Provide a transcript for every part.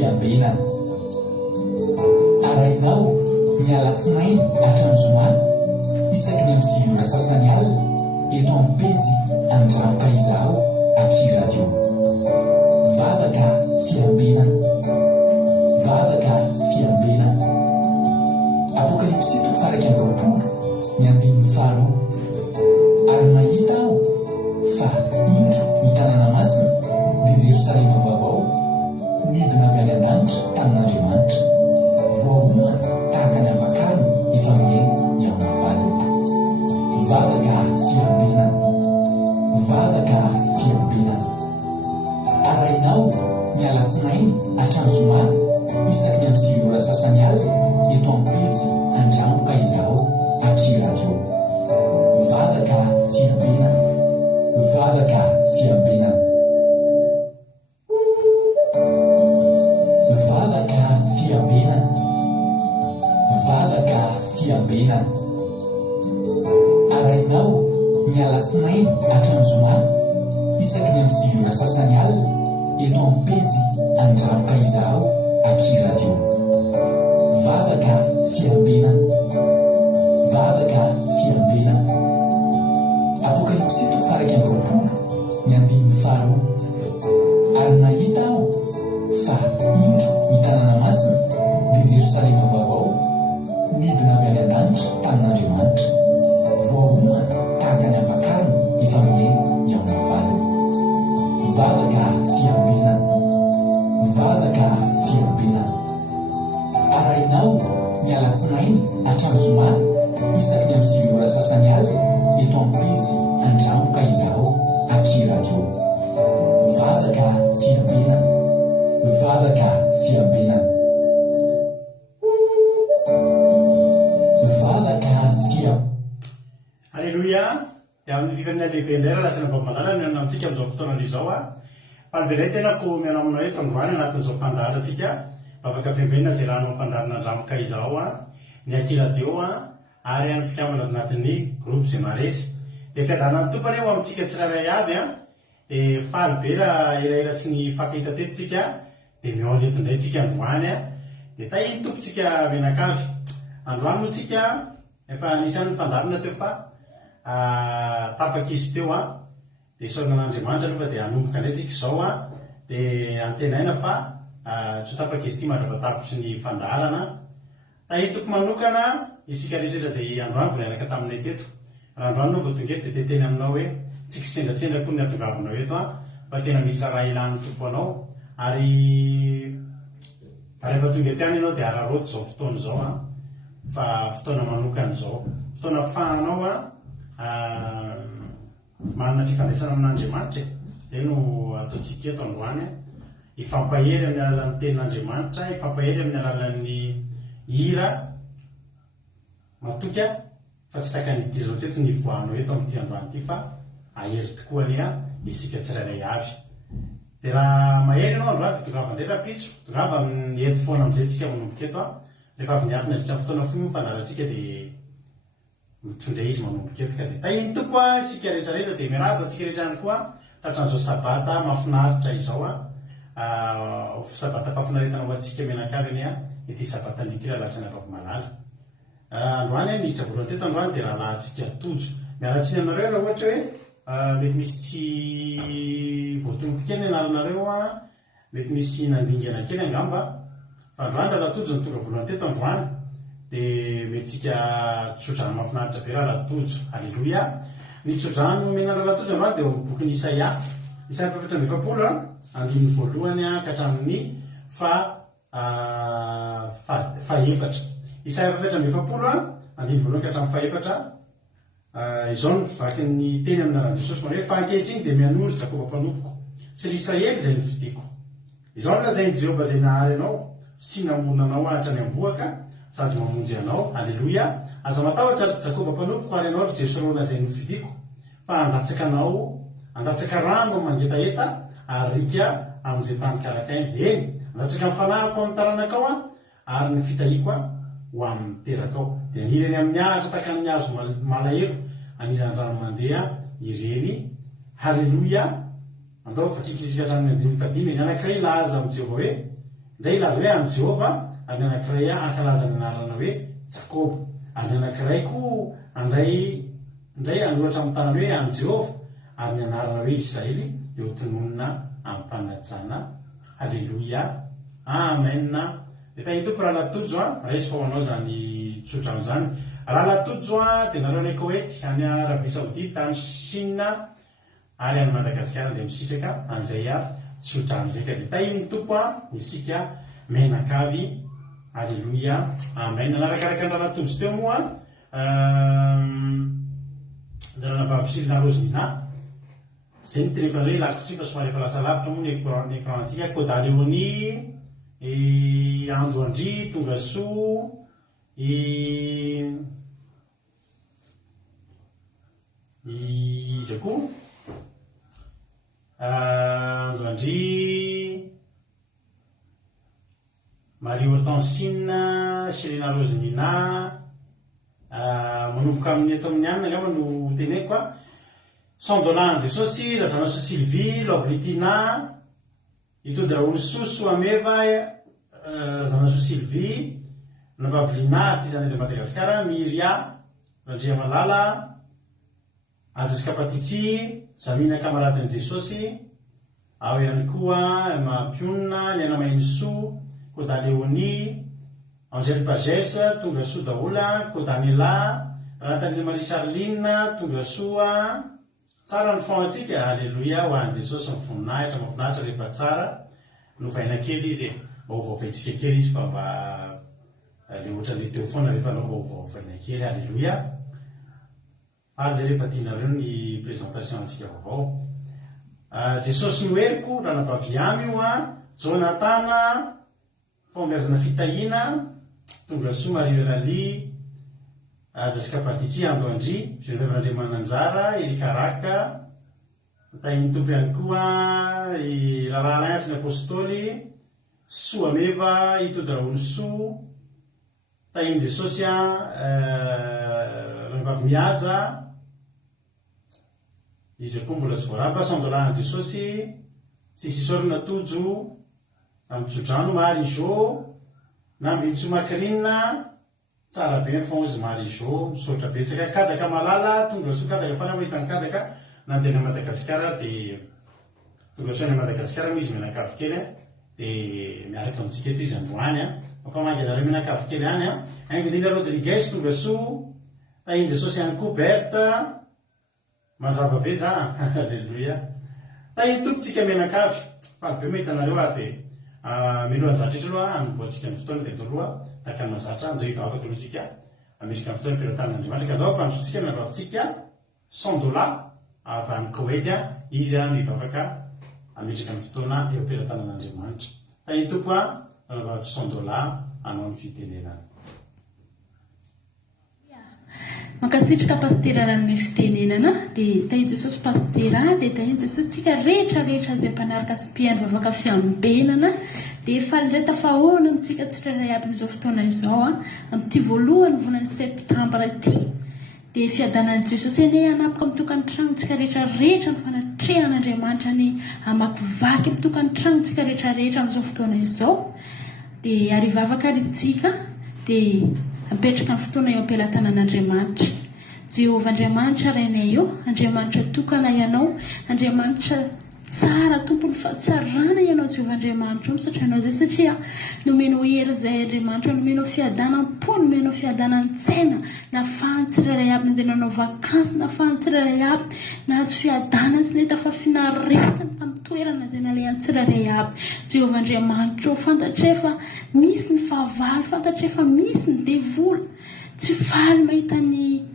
fiambenana arainao mialasinainy atranzomana isaky ny am'sivora sasany alina eto amin'ny pejy andramoka izao aky radio vavaka fiambenana vavaka fiambenana apokalipsy toko faraky amin'ny roapolo ny andininy faharoa ary mahita aho fa indro ny tanàna masina dia jerosalema vaovao midina avy any an-danitra tamin'Andriamanitra voahoma tahaka ny ampakariny efa miaingo ny ao amin'ny valiny vavaka fiambenana vavaka fiambenana arainao mialasinainy atranzomana isaky ny amin'ny sivora sasany alina eto amin'ny pejy andramoka izao aky radio vavaka fiambenana vavaka fiambenana vavaka fiambenana vavaka fiambenana arainao mialasinainy atranzomana isaky ny amin'ny sivora sasany alina eto amin'ny pejy andramoka izao aky radio vavaka fiambenana vavaka fiambenana apokalipsy toko faraky amin'ny roapolo ny andininy faharoa ary nahita aho fa indro ny tanàna masina dia jerosalema vaovao midina avy any an-danitra tamin'Andriamanitra voahoma tahaka ny ampakariny efa miaingo ny ao amin'ny valiny vavaka fiambenana vavaka fiambenana arainao mialasinainy atranzomana isaky ny amin'ny sivora sasany alina eto amin'ny pejy andramoka izao aky radio vavaka fiambenana vavaka fiambenana vavaka fiam Alleluia. Dia amin'ny fifanina lehibe indray raha lasina vaomalala ny anona amintsika amin'izao fotoana izao Palberay tena ko miana aminao eto androany anatin'izao fandaharantsika vavaka fiambenana izay raha fandarana andramoka izao ny aky radio ary any mpikamana anatin'ny groupe izay maresy dia fiadanany tompany eo amintsika tsirairay avy dia faly be raha elaela tsy ny fakahita tetitsika dia miaoly eto indray tsika androany dia tahiny tompontsika menakavy androany moa tsika efa anisan'ny fandarana teo fa tapaka izy teo dia saorina an'Andriamanitra aloha fa dia hanomboka indray tsika izao dia antenaina fa tsy tapaka izy ity mandrapatapitry ny fandarana tahitoko manokana isika rehetrrehetra izay androany vonianaka taminay teto raha androany nao voatonga eto dia teteny aminao hoe tsika sendrasendra koa ny atongavinao eto fa tena misy raha ilan'ny tompo anao ary rehefa tonga eto ihany ianao dia araroto izao fotoana izao fa fotoana manokana izao fotoana fahanao manana fifandraisana amin'Andriamanitra izay no ataontsika eto androany ifampahery amin'ny alalan'ny tenin'Andriamanitra ifampahery amin'ny alalan'ny hira matoka fa tsy taka nidirao teto ny voanao eto amin'ity androany ity fa ahery tokoa ania isika tsirairay avy dia raha mahery ianao androany dia tongava indray rapitso tongava amin'ny eto foana amin'izay tsika manomboka eto rehefa avy niarina ritra fotoana foy moa fandarantsika dia mitondra izy manomboka eto ka dia tahiny toko isika rehetrarehetra dia miarahaba antsika rehetra ihany koa tratran'izao sabata mahafinaritra izao sabata fahafinaretana ho antsika menakavy any ity sabata ny ity raha lasana vavomalala androany niditra voalohany teto androany dia raha lahantsika tojo miaratsiny aminareo raha ohatra hoe mety misy tsy voatomboka kely anaranareo mety misy nandingana kely angamba fa androany raha latojo ny tonga voalohany teto androany dia metsika tsodrano mahafinaritra be raha latojo alleloia ny tsodrano menara latojo androany dia boky ny Isaia efatra amby efapolo andininy voalohany ka hatramin'ny fahaefatra Isaia efatra amby efapolo andininy voalohany ka hatramin'ny fahaefatra izao no vaky ny teny aminaran'i Jesosy manao hoe fa ankehitriny dia mianory Jakoba mpanompoko sy ny Israely izay novidiko izao no lazainy Jehovah izay nahary anao sy namorona anao hatrany amboaka sady mamonjy anao alleloia aza matahotra Jakoba mpanompoko ary anao ry Jesorona izay novidiko fa andatsaka rano mangetaeta ary rika amin'izay tany karakainy eny andatsaka mifanahiko amin'ny taranakao ary ny fitahiko ho amin'ny terakao dia anirany amin'ny ahatra taka amin'ny hazo malahelo anirany rano mandeha ireny halleloia andao fakikisika hatramin'ny andininy fadimy ny anankiray laza amin'i Jehovah hoe ndray ilaza hoe any Jehova, ary anankiray ankalaza ny anarana hoe Jakoba, ary anankiray koa ndray anoratra amin'ny tanany hoe any Jehova, ary ny anarana hoe Israely, dia ho tononona amin'ny mpanajana. Halleloia, amen. Dia tahitompo raha latojo raisy fa ho anao zany tsotra amin'izany. Raha latojo dia nareo ny Koety, any Arabia Saodita, any Chine, ary any Madagasikara dia misitraka an'izay tsotra amin'izay. Ka dia tahiny tompo isika menakavy. Halleloia, amen. Narakaraka ny raha latojo teo moa darana babisirina rozina. Zay ny teneko hoe lakotsika somary efa lasa lavitra moa ny écran-tsika. Côte Léonie, Andoandry, Tongasoa, iza koa Andoandry, Marie Hortensine, Serena Rosemina, manomboka amin'ny ato amin'ny anina angamba no teneko Sandolan Jesosy, Razanaso Sylvie, Lovlitina, itody Raoly Soso Ameva, Razanaso Sylvie, Navavlina, artizane de Madagasikara, Miria, Randria Malala, Anjasika Patitsy, Zamina Kamaradiny Jesosy, ao ihany koa Mapiona, Liana Mainso, Côte Léonie, Angèle Pagès, Tongasoa Daola, Côte Anela, Rantanila Marie Charline, Tongasoa. Tsara ny foantsika, halleloia, ho an'i Jesosy mivoninahitra, mafinahitra rehefa tsara novaina kely izy mba ho vaovaintsika kely izy fa mba le ohatra le teo foana rehefa anao mba ho vaovaina kely, halleloia. Ary zay rehefa tianareo ny présentation antsika vaovao. Jesosy noheriko, ranampaviamy io Jonathan, fangazana fitahina, Tongasoa Marie Eulalie, Jessica Patitsy, Andoandry, Geneviève Andriamananjara, Erika Raka, tahiny tompo ihany koa Lalala Antsy ny Apôstôly, Soa Meva, itody Raoly Soa, tahiny Jesosy Rahavavy Mihaja, izy koa mbola tsy voaraba, Sandolan Jesosy, Sisisorina Tojo, amin'ny Tsodrano Marie-Jo, Nambitso Makrina, tsara be ny fôna izy Marie-Jo, misaotra betsaka, Kadaka Malala, Tongasoa Kadaka fana mahitany Kadaka, nandeha na Madagasikara, dia Tongasoa ny Madagasikara moa izy menakavy kely, dia miaraka amintsika eto izy androany, makamangy anareo menakavy kely any, Angelina Rodriguez, Tongasoa, tahiny Jesosy ihany koa Berta, mazava be za, halleloia. Tahiny tompontsika menakavy, falibe mahita anareo ary dia milohan'ny zatra aloha amboatsika ny fotoana dia toloha taka ny mazatra andao hivavaka aloha tsika amerika ny fotoana mpiratana ka andao ampandrosotsika miavavitsika $100 avy any Koety izy mivavaka amerika ny fotoana eo am-piratanan'Andriamanitra. Tahiny tompo manavavaka $100 anao ny fitenenana. Makasitraka pastera ny fitenenana dia tahiny Jesosy pastera dia tahiny Jesosy tsika rehetra izay mpanaraka sy mpihaino vavaka fiambenana dia faly tafahoana amintsika tsirairay aby amin'izao fotoana izao amin'ity voalohany volana septambra ity dia fiadanan'i Jesosy anie hanapoka mitokany tranontsika rehetra ny fanatrehan'Andriamanitra ny hamakivaky mitokany tranontsika rehetra amin'izao fotoana izao dia ary vavaka aritsika dia apetraka ny fotoana eo am-pelatanan'Andriamanitra. Jehovah Andriamanitra renay eo, Andriamanitra tokana ianao, Andriamanitra tsara tompony fahatsarana ianao Jehovah Andriamanitra satria ianao zay satria nomenao hery izay Andriamanitra nomenao fiadanam-po, nomenao fiadanan-tsaina, nahafahan'ny tsirairay aby nandeha nanao vakansy, nahafahan'ny tsirairay aby nahazo fiadanana sy nahita fahafinaretana tamin'ny toerana izay nalehan'ny tsirairay aby. Jehovah Andriamanitra fantatrefa misy ny fahavalo, fantatrefa misy ny devola, tsy faly mahita ny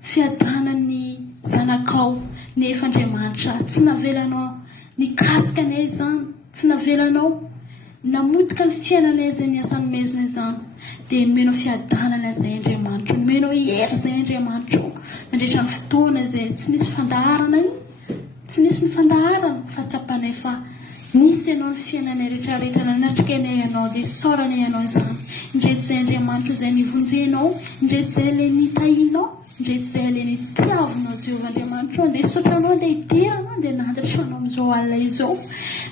fiadanan'ny zanakao nefa Andriamanitra tsy navelanao nikasika anay izany, tsy navelanao namotika ny fiainanay izay niasany mezina izany dia nomenao fiadanana izay Andriamanitra, nomenao hery izay Andriamanitra nandritra ny fotoana izay tsy nisy fandaharana tsy nisy ny fandaharana fa tsapanay fa nisy ianao ny fiainanay rehetrarehetra nanatrikanay ianao dia soranay ianao izany. Indreto izay Andriamanitra izay nivonjenao, indreto izay ilay nitahinao, ndreto izay aleny tiavinao Jehovahandriamanitra dia misotranao dia hidirana dia nandrisanao amin'izao alina izao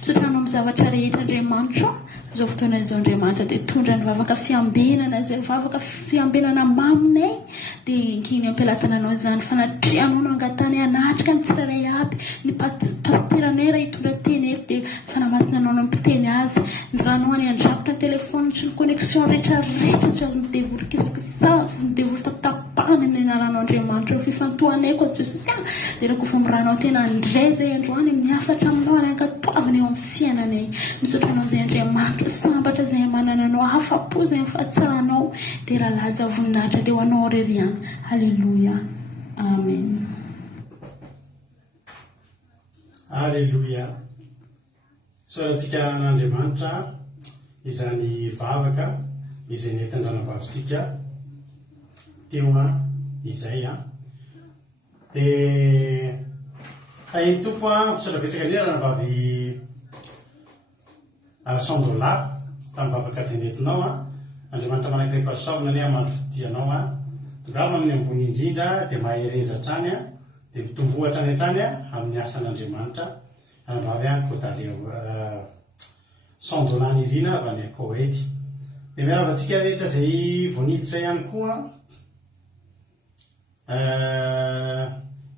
misotranao amin'ny zavatra rehetra Andriamanitra izao fotoana izao Andriamanitra dia tondra ny vavaka fiambenana izay vavaka fiambenana maminay dia nkiny ampilatananao izany fanatrianao no angatany anatrika ny tsirairay aby ny pasteranay raha hitondra teny ery dia fanamasinanao no mpiteny azy ny ranao any andrafitra ny telefony sy ny connexion rehetrarehetra sy azo ny devoly kisikisana sy ny devoly tapatapahany amin'ny anaranao Andriamanitra ny fifantohanayko Jesosy dia raha kofa miranao tena andray zay androany amin'ny afatra aminao any ankatoavany eo amin'ny fiainanay misotranao izay Andriamanitra sambatra izay manananao afa-po izay mifahatsaranao dia raha laza voninahitra dia ho anao reriana. Halleluja. Amen. Halleluja. Soratsika n'Andriamanitra izany vavaka izay nentan-dranam-bavitsika teo izay dia tahiny tompo misaotra betsaka indrindra ranam-bavy $100 tamin'ny vavaka izay nentinao Andriamanitra manankiray mpahasaorina anie mandro fidianao tongava amin'ny ambony indrindra dia mahereza hatrany dia mitovy ohatra any hatrany amin'ny asan'Andriamanitra ranam-bavy kodaleo $100 irina avy any Koweity dia miarava antsika rehetra izay voaniditra ihany koa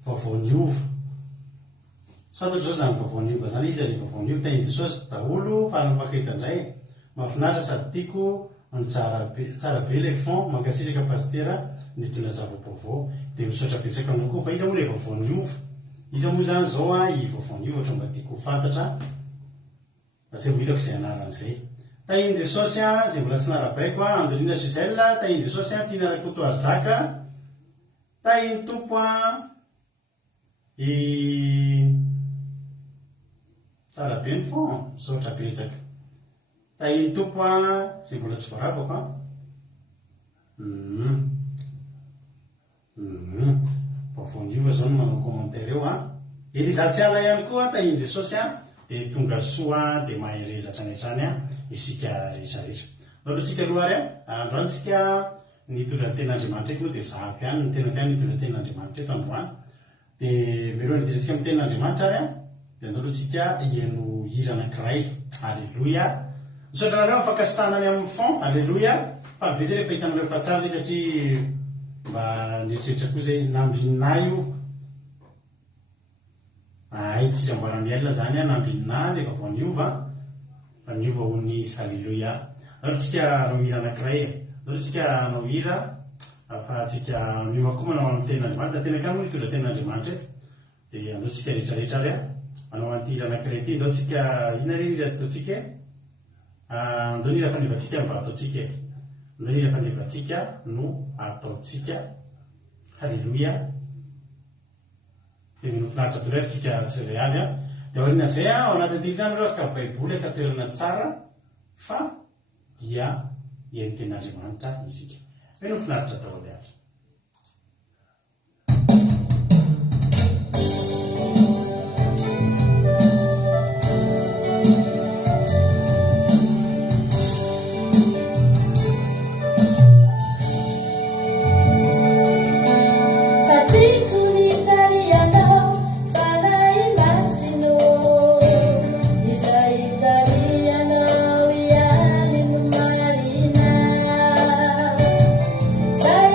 vaovaoniova fantatro zao zany vaovaoniova zany izy any vaovaoniova tainy Jesosy daholo fa nafakahita indray mahafinaritra sady tiako ny tsara be ilay fond mankasitraka pastera nitondra zava-baovao dia misaotra betsaka anao koa fa iza moa ilay vaovaoniova iza moa zany zao i vaovaoniova ohatra mba tiako fantatra zay vo hitako izay anaran'izay tahiny Jesosy izay mbola tsy narabaiko Andolina Suzel tahiny Jesosy tiana rakoto azaka tahiny tompo tsara be ny fond misaotra betsaka tahiny tompo izay mbola tsy voaravako vaovaoniova zao no manao commentaire eo Elizatsiala ihany koa tahiny Jesosy dia tonga soa dia maherezatra any hatrany isika rehetrarehetra alohantsika aloha ary androantsika nitondra ny ten'Andriamanitra eto moa dia zahako ihany ny tenako ihany nitondra ten'Andriamanitra eto androany dia miroa nidirantsika amin'ny ten'Andriamanitra ary dia andalohantsika hihaino hira anankiray. Alleluia. Misaotra anareo mifankasitanany amin'ny fond. Alleluia. Fa be zay rehefa hitanareo fa tsara izy satria mba nieritreritra koa zay nambininahy io tsy amboarany alina zany nambininahy rehefa vao niova fa niova ho nisy. Alleluia. Alohantsika anao hira anankiray alohantsika anao hira fa tsika mioma koa manao amin'ny ten'Andriamanitra tena kamo mitondra ten'Andriamanitra eto dia alohantsika rehetrarehetra ary manao anty hira anankiray ty ndaontsika ina reny hira ataontsika andony hira fanevantsika mba ataontsika andony hira fanevantsika no ataontsika. Halleluia. dia minofinaritra tolera tsika tsirairay avy dia aoriana zay ao anatin'ity zany reo ka baiboly ka toerana tsara fa dia hihaino ten'Andriamanitra isika. Minofinaritra daholo avy. Saya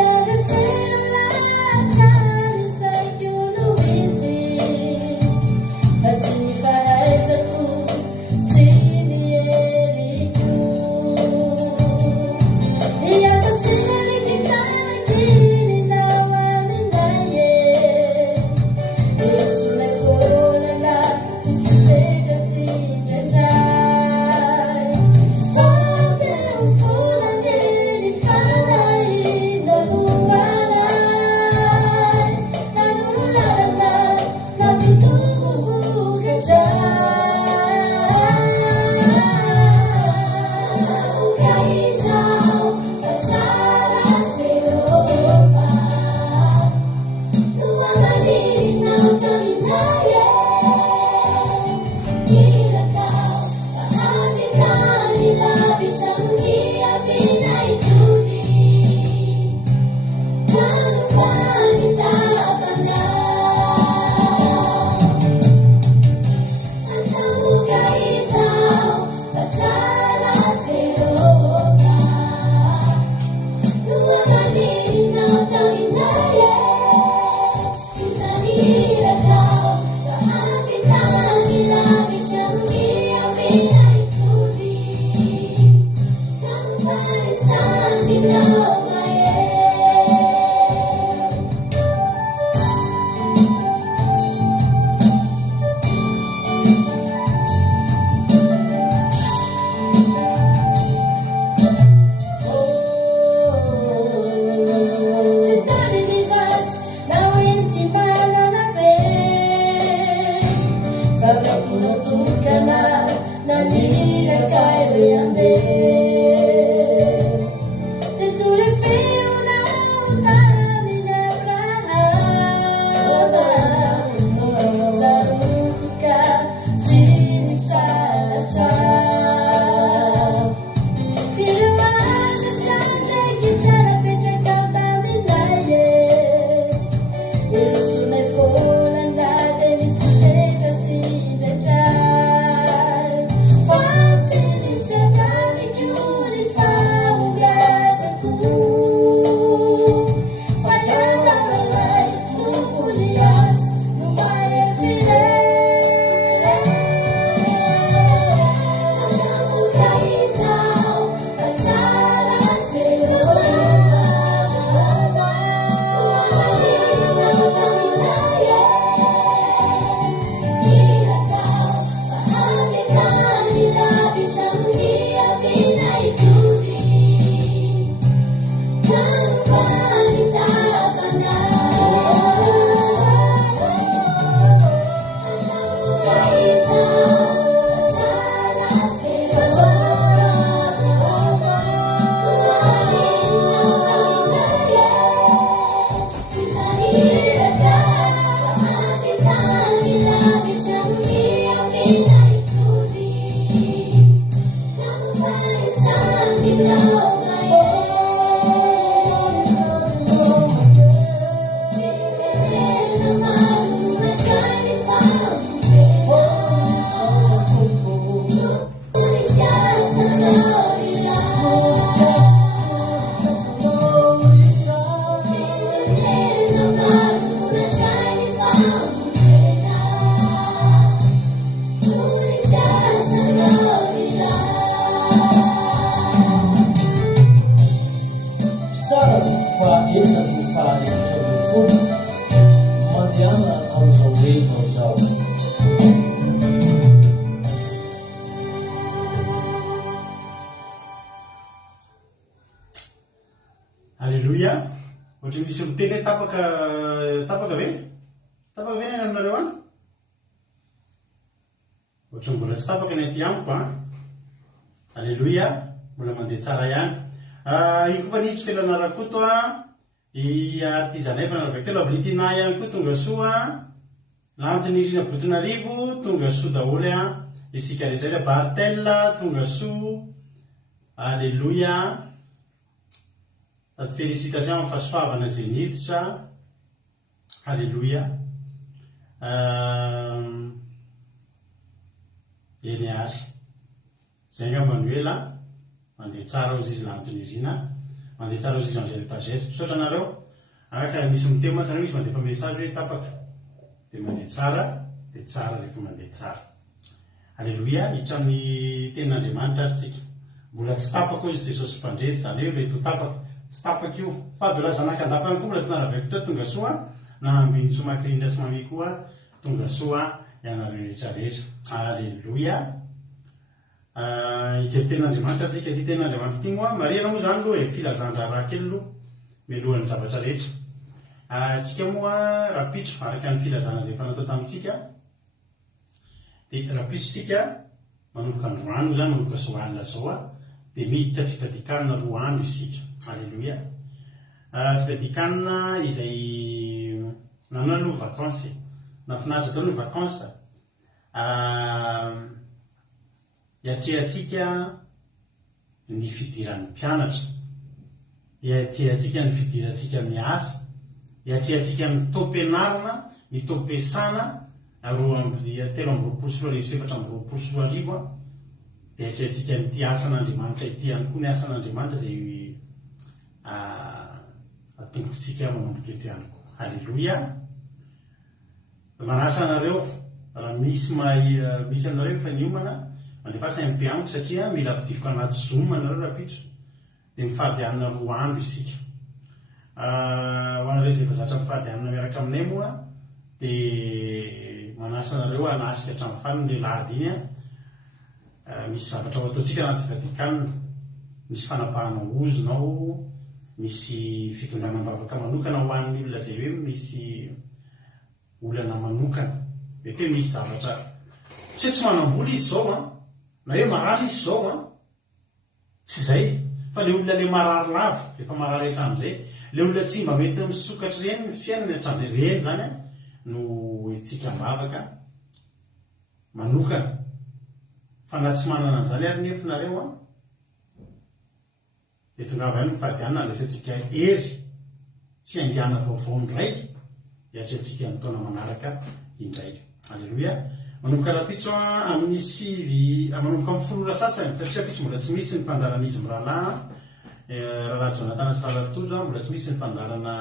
Alleloia. Ohatry misy miteny hoe tapaka ve any aminareo any? Ohatry mbola tsy tapaka ny aty amiko a. Alleloia, mbola mandeha tsara ihany. Iny koa fanitry felanarakoto a i artizanay fanarabeko telo avilitina ihany koa tonga soa Antony Irina Botonarivo tonga soa daholo a isika rehetra Bartel tonga soa. Alleloia. Tady félicitation amin'ny fahasoavana izay niditra. Alleloia. Eny ary zay nga Manuela mandeha tsara ao izy Antony Irina, mandeha tsara ao izy Angèle Pagès. Misaotra anareo aka misy miteny mantsana izy mandefa message hoe tapaka dia mandeha tsara dia tsara rehefa mandeha tsara. Alleloia. Hitramin'ny tenin'Andriamanitra ary tsika mbola tsy tapaka izy Jesosy mpandresy, zany hoe mety ho tapaka tsy tapaka io fa dola zanak'andapany koa mbola tsy naraveko teo tonga soa na ambiny somakrindra sy mami koa tonga soa ianareo rehetrarehetra. Alleloia. Hijery tenin'Andriamanitra tsika ty tenin'Andriamanitra ty moa mariana moa zany loha filazan-draharaha kely loha mialohan'ny zavatra rehetra. Tsika moa rapitso araka ny filazana izay efa natao tamintsika dia rapitso tsika manomboka androano zany manomboka soalina zao a dia miditra fivadikanina roa andro isika. Alleloia. Fivadikanina izay nanao aloha vakansa nafinaritra daholo ny vakansa. Hiatrehantsika ny fidiran'ny mpianatra, hiatrehantsika ny fidirantsika miasa, hiatrehantsika ny taom-pianarana, ny taom-piasana telo amby roapolo sy roa arivo sy efatra amby roapolo sy roa arivo a. Dia hiatrehantsika nyity asan'Andriamanitra ity ihany koa ny asan'Andriamanitra izay atombokontsika manomboka eto ihany koa. Alleloia. Manasa anareo raha misy anareo efa niomana mandefasa ny mpiamiko satria mila ampidifoka anaty Zoom anareo rapitso dia mifady anina roa andro isika. Ho anareo izay zatra mifady anina miaraka aminay moa dia manasa anareo anasika hatramin'ny farany ny lahady iny a. Misy zavatra ho ataontsika anaty fivadikanina, misy fanapahana ozonao, misy fitondrana-bavaka manokana ho an'ny olona izay hoe misy olana manokana. Mety hoe misy zavatra tsy manam-bola izy zao na hoe marary izy zao tsy zay fa le olona le marary lava efa marary hatramin'izay le olona tsy mba mety misokatra reny ny fiainany hatramin'le reny zany no etsika mavaka manokana fa na tsy manana an'izany ary nefinareo dia tonga avy any mifadianina lasantsika ery fiangana vaovao indray hiatrentsika ny taona manaraka indray. Alleloia. Manomboka rapitso amin'ny manomboka amin'ny folo sasany satria rapitso mbola tsy misy ny fandaran'izy rahalahy Jonathan sy Ralaritozo mbola tsy misy ny fandarana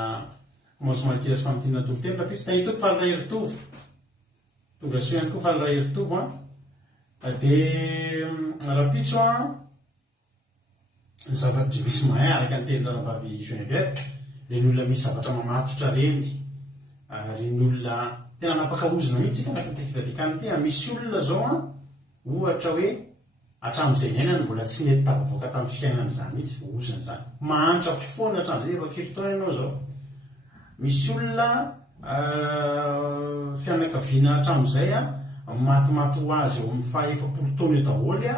commencement kira sy famitina tokoteny rapitso tahitoko fa ray ritovo tonga so ihany koa fa ray ritovo dia rapitso ny zavatra misy mahay araka ny tenin-dranavavy Geneviève reny olona misy zavatra mamatotra reny reny olona tena napakahozina mihitsy ka anatin'ity fivadikany ity misy olona zao ohatra hoe hatramin'izay niainany mbola tsy nety tavavoaka tamin'ny fiainany zany mihitsy oziny zany mahantra foana hatramin'izay efa 50 taona ianao zao misy olona fianakaviana hatramin'izay matimaty ho azy eo amin'ny 40 taona eo daholy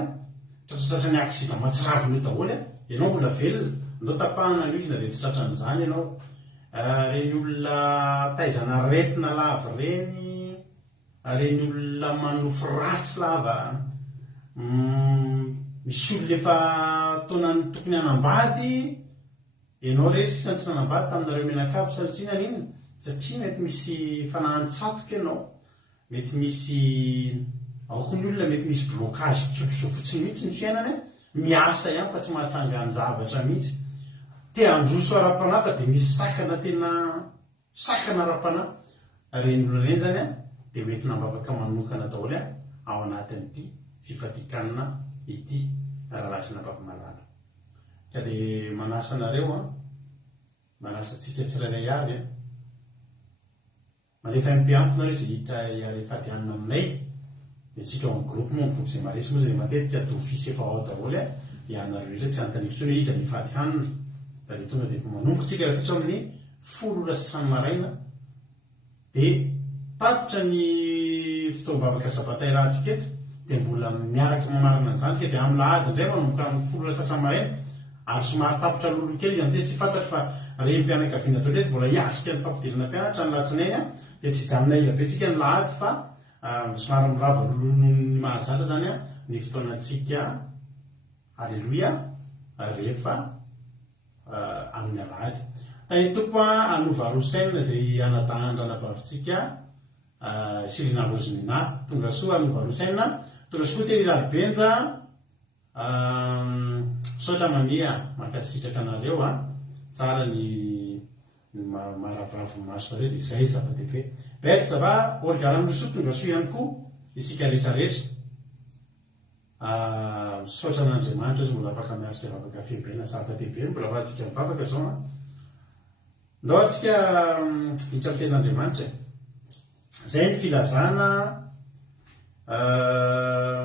tratrasany aksida matsiravina eo daholy ianao mbola velona ndao tapahana ny izina dia tsy tratran'izany ianao reny olona taizana retina lava reny olona manofo ratsy lava misy olona efa taonany tokony hanambady ianao rery sy santsy nanambady taminareo menakavo satria nan'inona satria mety misy fanahantsatoka ianao mety misy aoko ny olona mety misy blocage tsotroso fotsiny mihitsy ny fiainany miasa ihany fa tsy mahatsanga ny zavatra mihitsy te androso ara-panahy fa dia misy sakana tena sakana ara-panahy reny olona reny zany dia mety nambavaka manokana daholy ao anatin'ity fifadikanina ity rahalasina vavamalala ka dia manasa anareo manasa antsika tsirairay avy mandefa mpiampinareo zay hitra fadianina aminay tsika ao amin'ny groupe moa groupe zay maresy moa zay matetika d'office efa ao daholy ianareo ireo tsy anotaniko izy ny fady hanina da dia tonga dia manomboka tsika rapitso amin'ny 10 sasany maraina dia tapitra ny fitaovavaka sabatay rahantsika eto dia mbola miaraka mamarina an'izany tsika dia amin'ny lahady indray manomboka amin'ny 10 sasany maraina ary somary tapitra lolo kely izy amin'izay tsy fantatro fa reny mpianakaviana tao lety mbola hiatrika ny fampidirana mpianatra ny latsinainy dia tsy janona ila be tsika ny lahady fa somary mirava lolonony mahazatra zany ny fotoanantsika alleloia rehefa amin'ny alahady tahitoko anova rosaina zay anadahandranabavitsika Sirina Rozimina tonga soa anova rosaina tonga soa teny raribenja sotra mamia makasitraka anareo tsara ny maravravo maso nareo dia izay zava-dehibe betsa va olgara amin'nyso tonga soa ihany koa isika rehetrarehetra sotra n'Andriamanitra izy mbola afaka miarika vavaka fehibena zava-dehibe mbola vatsika mivavaka zao ndao atsika hitra tenin'Andriamanitra zay ny filazana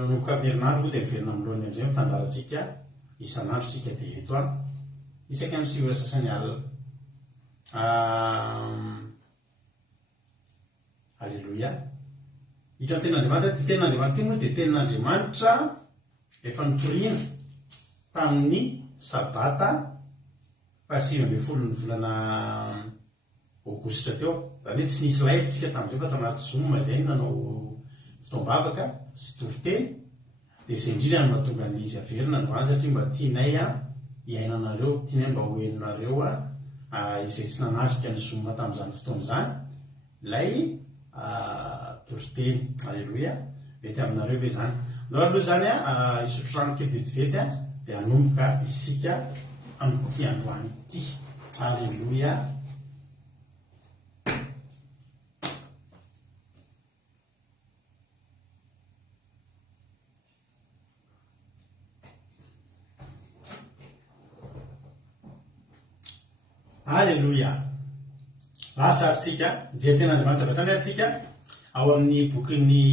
nomboka amin'ny herinandro koa dia miverina amin'lohany amizay mifandaratsika isan'andro tsika dia eto isaka amin'ny 5 sasany alina alleloia hitra tenin'Andriamanitra ty tenin'Andriamanitra ity moa dia tenin'Andriamanitra efa nitoriana tamin'ny sabata fa 9 ny volana aogositra teo zany hoe tsy nisy live tsika tamin'izay fa tanaty zoom zay nanao fotoam-bavaka sy toriteny dia izay indrindra ny mahatonga n'izy averina androany satria mba tianay hiainanareo tianay mba hoeninareo izay tsy nanarika ny zoom tamin'izany fotoana izany ilay toriteny alleloia mety aminareo ve zany ndao aloha zany isotro rano kely vetivety dia hanomboka isika amin'ity androany ity alleloia. Alleluia. Lasa arytsika dia tenin'Andriamanitra bakany arytsika ao amin'ny bokin'ny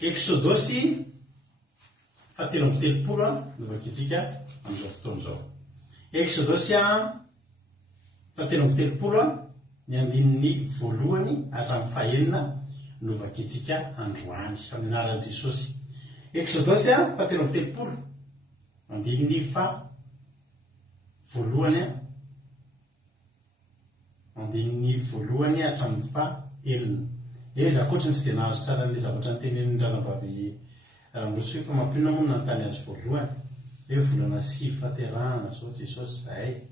Exodosy fa 13 novakitsika amin'izao fotoana izao. Exodosy fa 13 ny andininy voalohany hatramin'ny fahaenina novakitsika androany amin'ny anaran'i Jesosy. Exodosy 4:30 andininy voalohany andininy voalohany hatramin'ny fahaenina. Eza akoatrany tsy dia nahazo tsara ny zavatra nytenenin'ny ranavavy Ramosy fa mampinona moa nantany azy voalohany hoe volana 9 fahaterahana zao Jesosy zay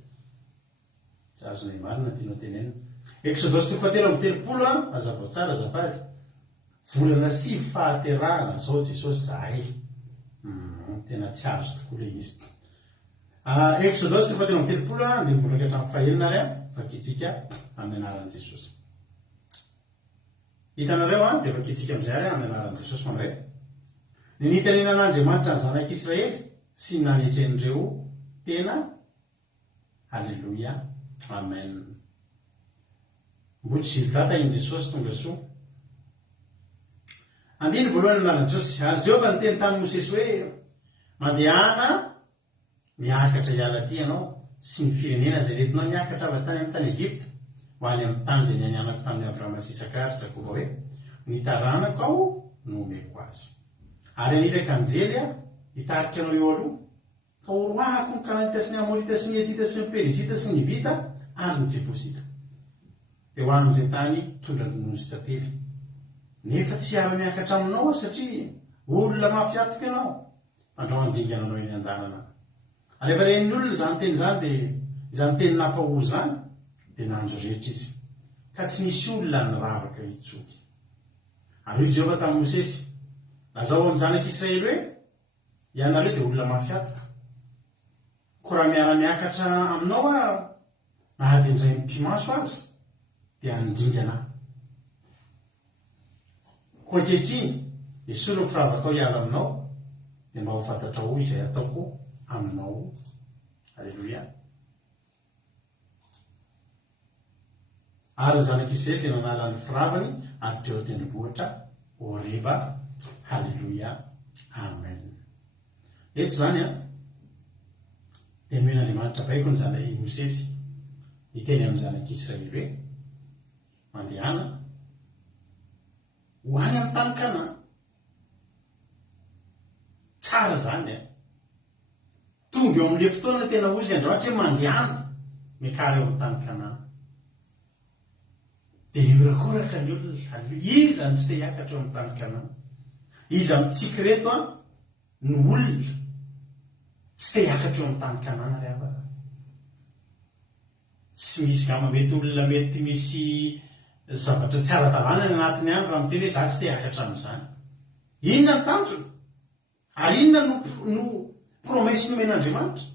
azonay marina tianao tenenina. Exodosy 4:30 azavao tsara azafady volana 9 fahaterahana zao Jesosy zay tena tsy azo tokoa le izy. Exodosy 4:30 andiny volana hatramin'ny fahaenina ary vakitsika amin'ny anaran'i Jesosy. Hitanareo dia vakitsika amin'izay ary amin'ny anaran'i Jesosy mandray. Ny nitenenan'Andriamanitra ny zanak'Israely sy nanetren'ireo tena. Halleluia. Amen. Mbotsy zilitata in Jesosy tonga soa. Andiny voalohany anaran'i Jesosy. Ary Jehovah niteny tamin'i Mosesy hoe mandehana miakatra hiala aty ianao sy ny firenena izay nentinao miakatra avy tany amin'ny tany Egypta ho any amin'ny tany izay niananako tamin'ny Abrahama sy Isaka ary Jakoba hoe ny taranako ao no omeko azy. Ary anitraka anjely hitarika anao eo aloha ka horoahako ny Kananita sy ny Amorita sy ny Etita sy ny Perizita sy ny Vita ary ny Jebosita dia ho amin'izay tany tondra ronono sy tantely. Nefa tsy hiara-miakatra aminao satria olona mafiatoka ianao andrao andingana anao eny an-dalana. Ary rehefa ren'ny olona izany teny izany dia izany teny nampahory izany dia nanjo rehetra izy ka tsy misy olona niravaka hitsoky. Ary io Jehovah tamin'i Mosesy lazao amin'ny zanak'Israely hoe ianareo dia olona mafiatoka ko raha miara-miakatra aminao na dia indray mpimaso azy dia handingana ko ankehitriny esolo ny firavaka ao hiala aminao dia mba ho fantatrao izay ataoko aminao. Halleluia. Ary ny zanak'Israely dia nanala ny firavany ary teo tendrombohitra Horeba. Halleluia. Amen. Eto zany dia nomen'Andriamanitra baiko ny zanak'i Mosesy hiteny amin'ny zanak'Israely hoe mandehana ho any amin'ny tany Kanana. Tsara zany tonga eo amin'ilay fotoana tena hoy izy Andriamanitra hoe mandehana mikara eo amin'ny tany Kanana. Dia niorakoraka ny olona. Iza ny tsy te hiakatra eo amin'ny tany Kanana? Iza mitsika reto ny olona tsy te hiakatra eo amin'ny tany Kanana ry havana? Tsy misy gama mety olona mety misy zavatra tsy ara-dalàna ny anatiny any raha miteny hoe za tsy te hiakatra amin'izany. Inona ny tanjona? Ary inona no promesy nomen'Andriamanitra?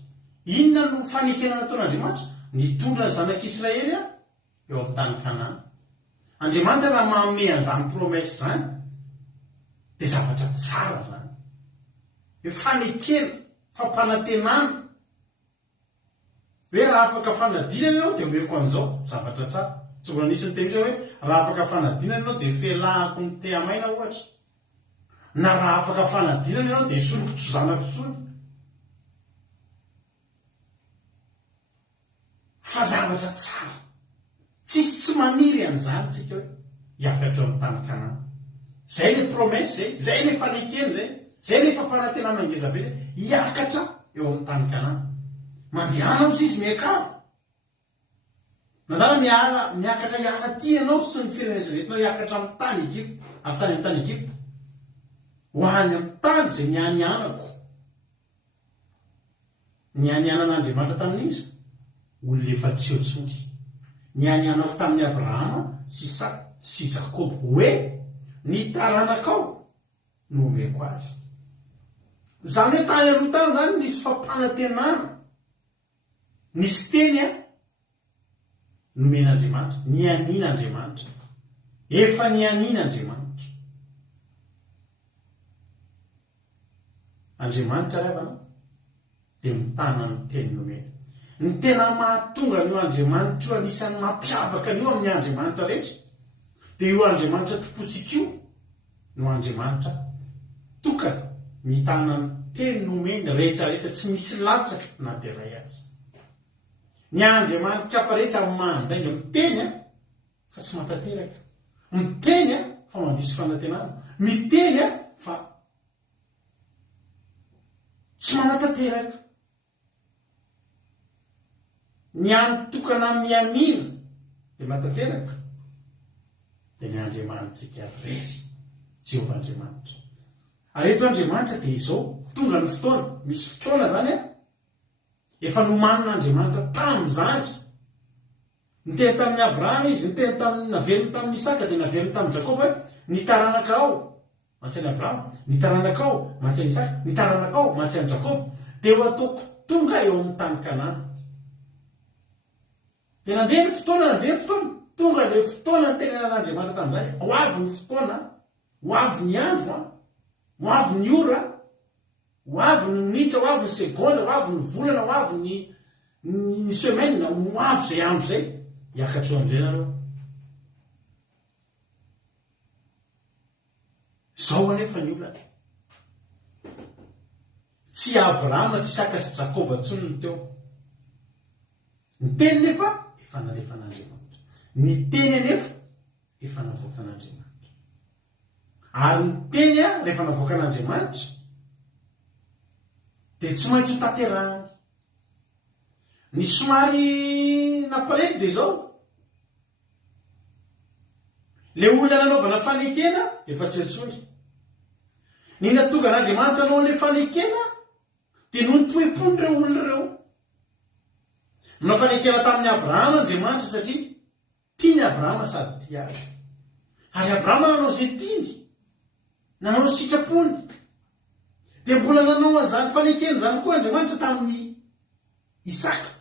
Inona no fanekena nataon'Andriamanitra? Nitondra ny zanak'Israely eo amin'ny tany Kanana. Andriamanitra raha manome an'izany promesy izany dia zavatra tsara zany. Hoe fanekena, fampanantenana. Hoe raha afaka fanadinana ianao dia omeko an'izao zavatra tsara. Tsogna anisan'ny teny hoe raha afaka fanadinana ianao dia felahako ny te amaina ohatra. Na raha afaka fanadinana ianao dia soloko tsozanako tsony. Fa zavatra tsara. Tsisy tsy maniry an'izany tsika hoe hiakatra amin'ny tany Kanana. Zay le promesy zay le fanekena zay le fampanantenana ngezabe hiakatra eo amin'ny tany Kanana. Mandehana ozy izy miakaro. Nadana miakatra hiala ty ianao sy ny firenena rehetinao hiakatra amin'ny tany Egypta, avy tany amin'ny tany Egypta. Ho any amin'ny tany izay nianianako. Nianianan'Andriamanitra tamin'izy olona efa tsy eo tsony. Nianianako tamin'ny Abrahama sy Isaka sy Jakoba hoe ny taranakao no omeko azy. Zany hoe tany aloha tany zany nisy fampanantenana. Nisy teny nomen'Andriamanitra, nianin'Andriamanitra. Efa nianin'Andriamanitra. Andriamanitra ravana dia mitana ny teny nomena. Ny tena mahatonga an'io Andriamanitra io anisan'ny mampiavaka an'io amin'ny Andriamanitra rehetra dia io Andriamanitra tompontsika io no Andriamanitra tokana mitana ny teny nomena rehetra rehetra tsy misy latsaka na dia iray azy. Ny Andriamanitra hafa rehetra mandainga miteny fa tsy matateraka, miteny a fa mandisy fanantenana, miteny a fa tsy manatateraka. Ny antokana mianina dia matateraka dia ny Andriamanitsika rery Jehovahandriamanitra. Ary eto Andriamanitra dia izao tonga ny fotoana, misy fotoana zany a efa nomanin'Andriamanitra tamin'izany. Niteny tamin'ny Abrahama izy, niteny naveriny tamin'ny Isaka dia naveriny tamin'ny Jakoba hoe ny taranaka ao mantsy any Abrahama, ny taranaka ao mantsy any Isaka, ny taranaka ao mantsy any Jakoba dia ho ataoko tonga eo amin'ny tany Kanana. Dia nandeha ny fotoana, nandeha ny fotoana, tonga ilay fotoana ny tenenan'Andriamanitra tamin'izany. Ho avy ny fotoana, ho avy ny andro, ho avy ny ora, ho avy ny minitra, ho avy ny segonda, ho avy ny volana, ho avy ny semaine, ho avy izay andro izay. Hiakatra eo amin'izay nareo. Izao anefa ny olana. Tsy Abrahama, tsy Isaka sy Jakoba intsony ny teo. Ny teny nefa efa nalefa an'Andriamanitra. Ny teny anefa efa navoaka an'Andriamanitra. Ary ny teny a rehefa navoaka an'Andriamanitra dia tsy maintsy ho tanterahany. Ny somary nampalahelo dia izao. Le olona nanaovana fanekena efa tsy intsony. Ny natonga an'Andriamanitra nanao an'ilay fanekena dia noho ny toe-pon'ireo olona ireo. Nanao fanekena tamin'ny Abrahama Andriamanitra satria tiany Abrahama sady tia azy. Ary Abrahama nanao izay tiany, nanao ny sitrapony. Dia mbola nanao an'izany fanekena izany koa Andriamanitra tamin'ny Isaka.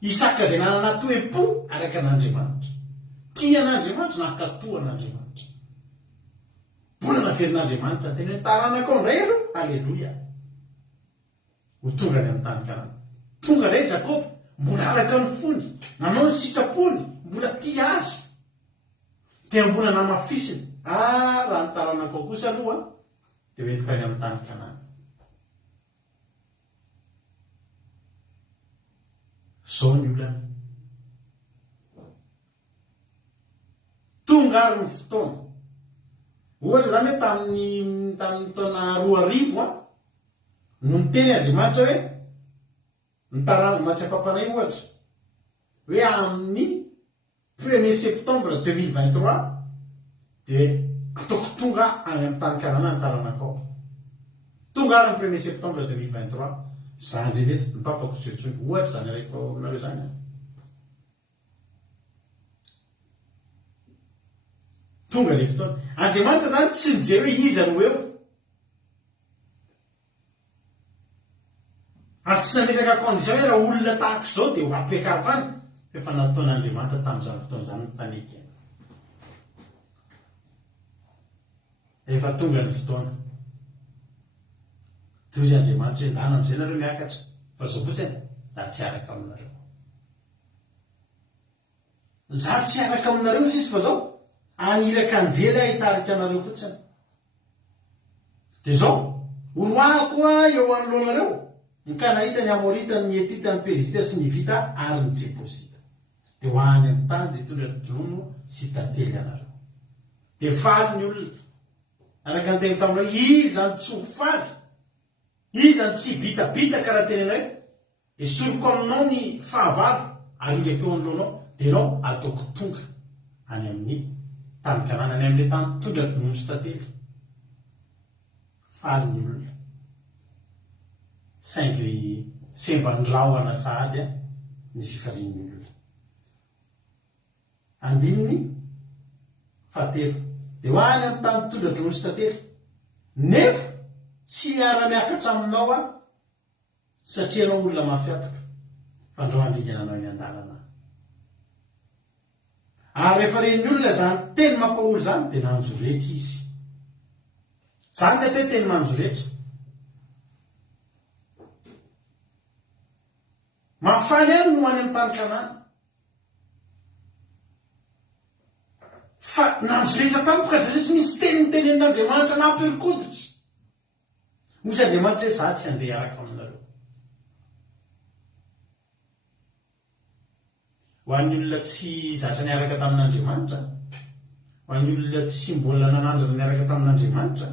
Isaka izay nanana toe-po araka an'Andriamanitra. Tia an'Andriamanitra, nankatoa an'Andriamanitra. Mbola naverin'Andriamanitra teny hoe taranaka ao indray aloha, aleloia. Ho tonga ny amin'ny tany Kanana. Tonga indray Jakoba, mbola araka ny fony, nanao ny sitrapony, mbola tia azy. Dia mbola namafisiny. Raha ny taranaka ao kosa aloha dia hoentika any amin'ny tany Kanana. Izao ny olana. Tonga ary ny fotoana. Ohatra zany hoe tamin'ny taona 2000 no niteny Andriamanitra hoe nitarano Matsiapampanay ohatra hoe amin'ny 1er septembre 2023 dia ataoko tonga any amin'ny tany Kanana ny taranaka ao. Tonga ary ny 1er septembre 2023 zany reneto ny papako tsoitsony ohatra zany araiko aminareo zany. Tonga le fotoana. Andriamanitra zany tsy mijery hoe iza no eo. Ary tsy nametaka condition hoe raha olona tahaka izao dia ho ampiakaripany. Efa nataon'Andriamanitra tamin'izany fotoana izany ny fanekena. Rehefa tonga ny fotoana, toy Andriamanitra hoe ndana amin'izay nareo miakatra. Fa izao fotsiny, za tsy araka aminareo. Za tsy araka aminareo izy fa izao. Aniraka anjely hitarika anareo fotsiny. Dia izao, oloako eo anoloanareo ny Kananita, ny Amorita, ny Etita, ny Perizita sy ny Hivita ary ny Jebusita. Dia ho any amin'ny tany izay tondra drono sy tantely anareo. Dia faly ny olona. Araka ny teny taminao, iza ny tsy ho faly, iza ny tsy bitabita karaha tenenay, esoriko aminao ny fahavalo, ary ingako eo anoloanao, dia ianao ataoko tonga any amin'ny tany Kanana, any amin'ilay tany tondra drono sy tantely. Faly ny olona. Saingy semba ny rahona sahady ny fifalian'ny olona. Andininy fahatelo. Dia ho any amin'ny tany tondra drono sy tantely. Nefa tsy hiara-miakatra aminao satria anao olona mafiatoka. Fa andreo andringana anao eny an-dalana. Ary rehefa ren'ny olona zany teny mampahory zany dia nanjo rehetra izy. Zany ny atao teny nanjo rehetra. Mafaly any no any amin'ny tany Kanana. Fa nanjo rehetra tampoka satria nisy teny nitenen'Andriamanitra namperikoditra. Misy Andriamanitra hoe za tsy handeha araka aminareo. ho an'ny olona tsy zatra niaraka tamin'Andriamanitra, ho an'ny olona tsy mbola nanandrana niaraka tamin'Andriamanitra,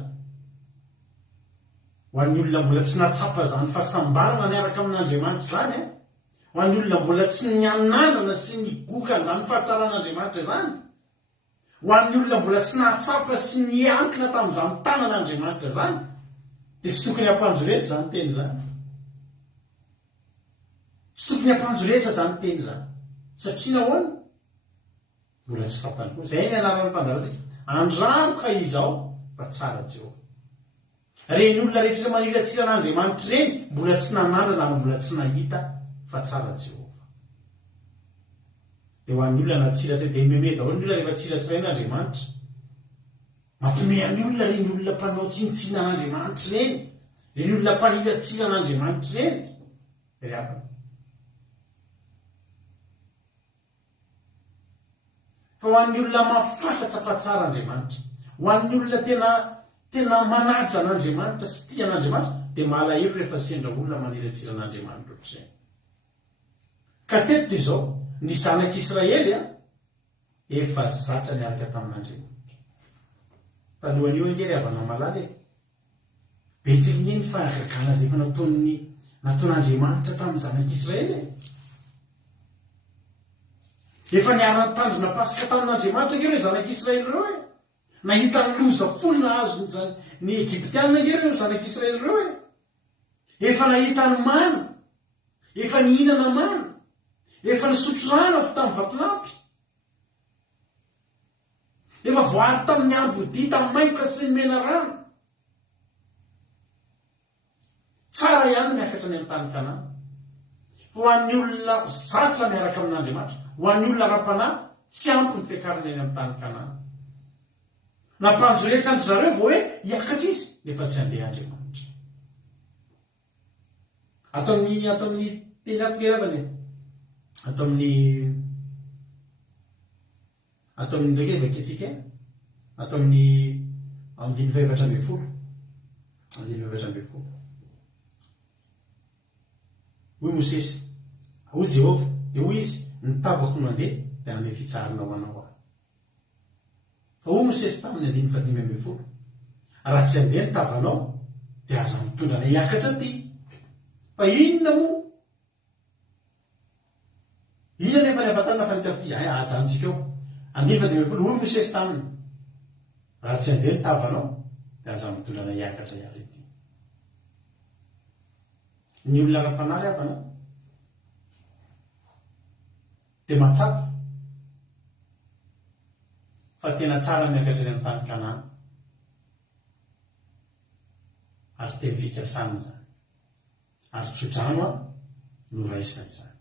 ho an'ny olona mbola tsy natsapa zany fahasambarana niaraka amin'Andriamanitra zany, ho an'ny olona mbola tsy nianarana sy nigokana zany fahatsaran'Andriamanitra zany, ho an'ny olona mbola tsy natsapa sy niankina tamin'izany tanan'Andriamanitra zany, dia tsy tokony hampanjo rehetra zany teny zany. Tsy tokony hampanjo rehetra zany teny zany, satria nahoana mbola tsy fantany koa. Zay ny anaran'ny mpandalantsika, andrangoka izao fa tsara Jehova. Reny olona rehetra maniratsira an'Andriamanitra reny mbola tsy nanandrana ary mbola tsy nahita fa tsara Jehova. Dia ho an'ny olona natsiratsira dia meme daholo ny olona rehefa tsiratsiray n'Andriamanitra. Mampime amin'ny olona reny olona mpanao tsinitsina an'Andriamanitra reny, reny olona mpaniratsira an'Andriamanitra reny. Riavana. Fa ho an'ny olona mahafantatra fa tsara Andriamanitra, ho an'ny olona tena manaja an'Andriamanitra sy tia an'Andriamanitra, dia malahelo rehefa sendra olona maniratsira an'Andriamanitra ohatr'izay. Ka teto izao ny zanak'Israely efa zatra niaraka tamin'Andriamanitra. Talohan'io angery avana malala betsaka ny faharakana izay efa nataon'Andriamanitra tamin'ny zanak'Israely. Efa niarana tandrina pasika tamin'Andriamanitra angereo zanak'Israely ireo nahita ny loza folo nahazo ny Egyptianina angereo zanak'Israely ireo efa nahita ny mana, efa nihinana mana, efa nisotro rano avy tamin'ny vatolampy, efa voary tamin'ny ambodi tamin'ny maika sy ny mena rano. Tsara ihany miakatra ny amin'ny tany Kanana. Ho an'ny olona zatra miaraka amin'Andriamanitra, ho an'ny olona ra-panahy tsy ampy ny fiakarana eny amin'ny tany Kanana. Nampanjo rehetra andry zareo vao hoe hiakatra izy nefa tsy handeha Andriamanitra. Ato amin'ny teny ato-keravany ato amin'ny ndraiky vakitsika ato amin'ny 7:20 hoy Mosesy, hoy Jehova, dia hoy izy, ny tavako mandeha dia hanome fitsarana ho anao aho. Fa hoy Mosesy tamin'ny 5:15, raha tsy handeha ny tavanao dia aza mitondra na hiakatra ty. Fa inona moa? Inona nefa ny afatana fa nitafity? Ajanontsika eo. 5:15 hoy Mosesy taminy, raha tsy handeha ny tavanao dia aza mitondra na hiakatra ihany ty. Ny olona ra-panahy avana dia matsapa fa tena tsara miakatra eny amin'ny tany Kanana ary teny fikasana zany ary tsodrano no raisina izany.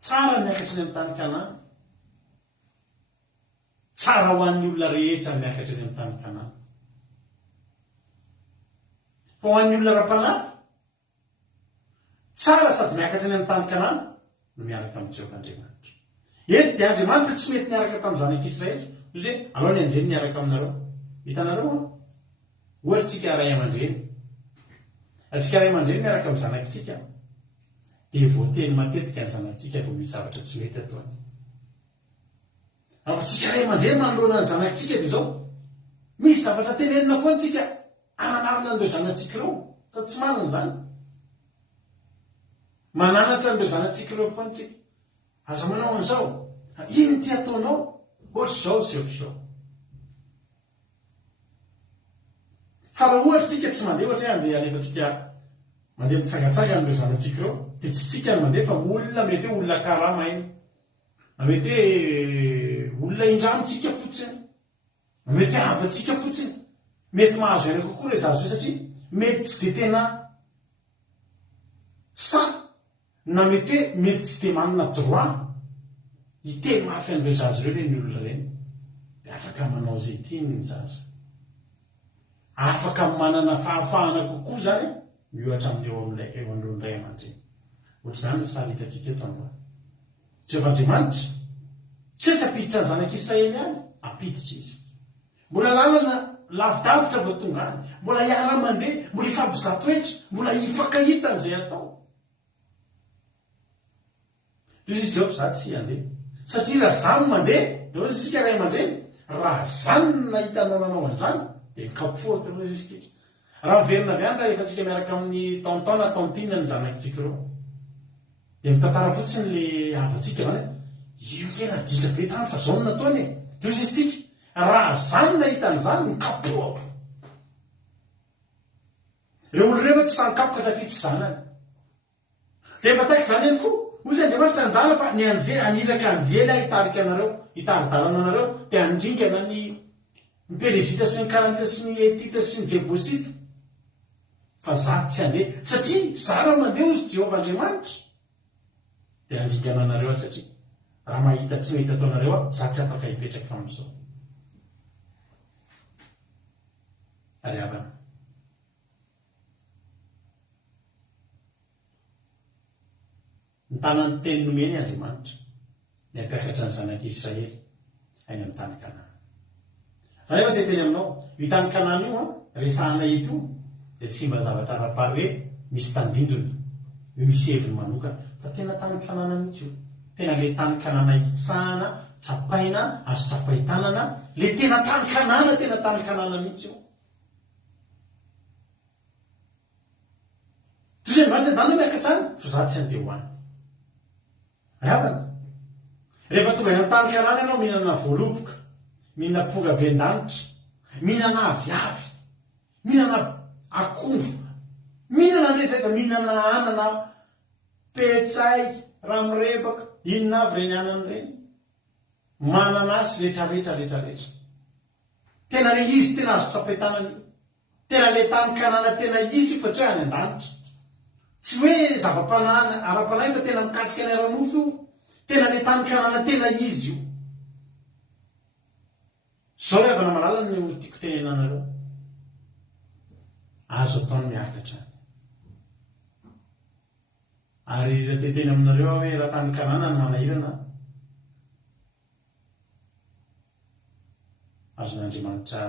Tsara miakatra eny amin'ny tany Kanana, tsara ho an'ny olona rehetra miakatra eny amin'ny tany Kanana. Fa ho an'ny olona ra-panahy tsara sady miakatra eny amin'ny tany Kanana no miaraka amin'ny Jehovah Andriamanitra. Eto dia Andriamanitra tsy mety niaraka tamin'ny zanak'Israely. Izay alao ny anjely niaraka aminareo. Hitanareo ohatra tsika ray aman-dreny. Atsika ray aman-dreny miaraka amin'ny zanakitsika dia voateny matetika ny zanakitsika vao misy zavatra tsy mety ataony. Fa tsika ray aman-dreny manoloana ny zanakitsika dia izao misy zavatra tenenina foana tsika ananarana an'ireo zanatsika ireo sady tsy marina zany. Mananatra an'ireo zanatsika ireo foana tsika. Aza manao an'izao, ino ty ataonao? Ohatr'izao sy ohatr'izao. Fa raha ohatra tsika tsy mandeha, ohatra hoe andeha alefatsika mandeha mitsangatsanga an'ireo zanatsika ireo, dia tsy tsika ny mandeha fa olona mety hoe olona karama iny, mety hoe olona indramitsika fotsiny, mety hoe avatsika fotsiny, mety mahazo aina kokoa re zazo satria mety tsy dia tena sa na mety hoe mety tsy dia manana droit hiteny mafy an'ireo zazo ireo ny olona reny. Dia afaka manao izay tiany ny zaza, afaka manana fahafahana kokoa zany miohatra amin'eo amin'ireo ray aman-dreny. Ohatr'izany ny saritantsika eto androany. Jehovah Andriamanitra tsy apiditra ny zanak'Israely ihany, apiditra izy. Mbola lalana lavidavitra vao tonga any, mbola hiara mandeha, mbola ifampizato hetra, mbola hifankahita an'izay atao. toy izy jao za tsy andeha satria raha zany mandeha de sika ray aman-dreny raha zany nahitanao nanao an'izany de mikapoaka aloha izy tika raha miverina avy any raha efa tsika miaraka amin'ny taontaona taontina ny zanakitsika reo de mitantara fotsiny le avatsika zany io tena dika be tany fa zao nataony de izy tika raha zany nahitan'izany mikapoaka reo olo rehefa tsy sankapoka satria tsy zanany de mbataiky zany eny koa ozy andriamanitra andala fa ny aniraka anjely a hitarika anareo hitaridalana anareo de andringana ny perezita sy ny karantita sy ny etita sy ny jebosita fa za tsy andeha satria za raha mandeha ozy jehovah andriamanitra de andringana anareo a satria raha mahita tsy mahita atao anareo a za tsy afaka hipetraka am'izao ary avana ny tanany teny nomeny andriamanitra ny ampiakatra ny zanak'Israely any amin'ny tany Kanana. Zany efa teteny aminao io tany Kanana io a resahana eto de tsy mba zavatra ara-pary hoe misy tandindona io misy heviny manokana fa tena tany Kanana mihitsy io tena le tany Kanana hitsahana tsapaina azo tsapaitanana le tena tany Kanana mihitsy io toy izay mivantana dana miakatra any fa za tsy andeha ho any avana rehefa tonga any amin'ny tany Kanana ianao mihinana voaloboka mihinana ponga ben-danitra mihinana aviavy mihinana akondro mihinana nrehetrarehetra mihinana anana petsay ramirebaka inona avy reny anany reny mananasy rehetrarehetra tena le izy tena azo tsapaitanany tena le tany Kanana tena izy fa tsy hoe any an-danitra tsy hoe zava-panahiny ara-panahy fa tena mikasika ny ara-mofo tena le tany Kanana tena izy io zao le avana malala ny olo tiako tenenanareo azo ataony miakatra ary raha teteny aminareo hoe raha tany Kanana ny manahirana azon'Andriamanitra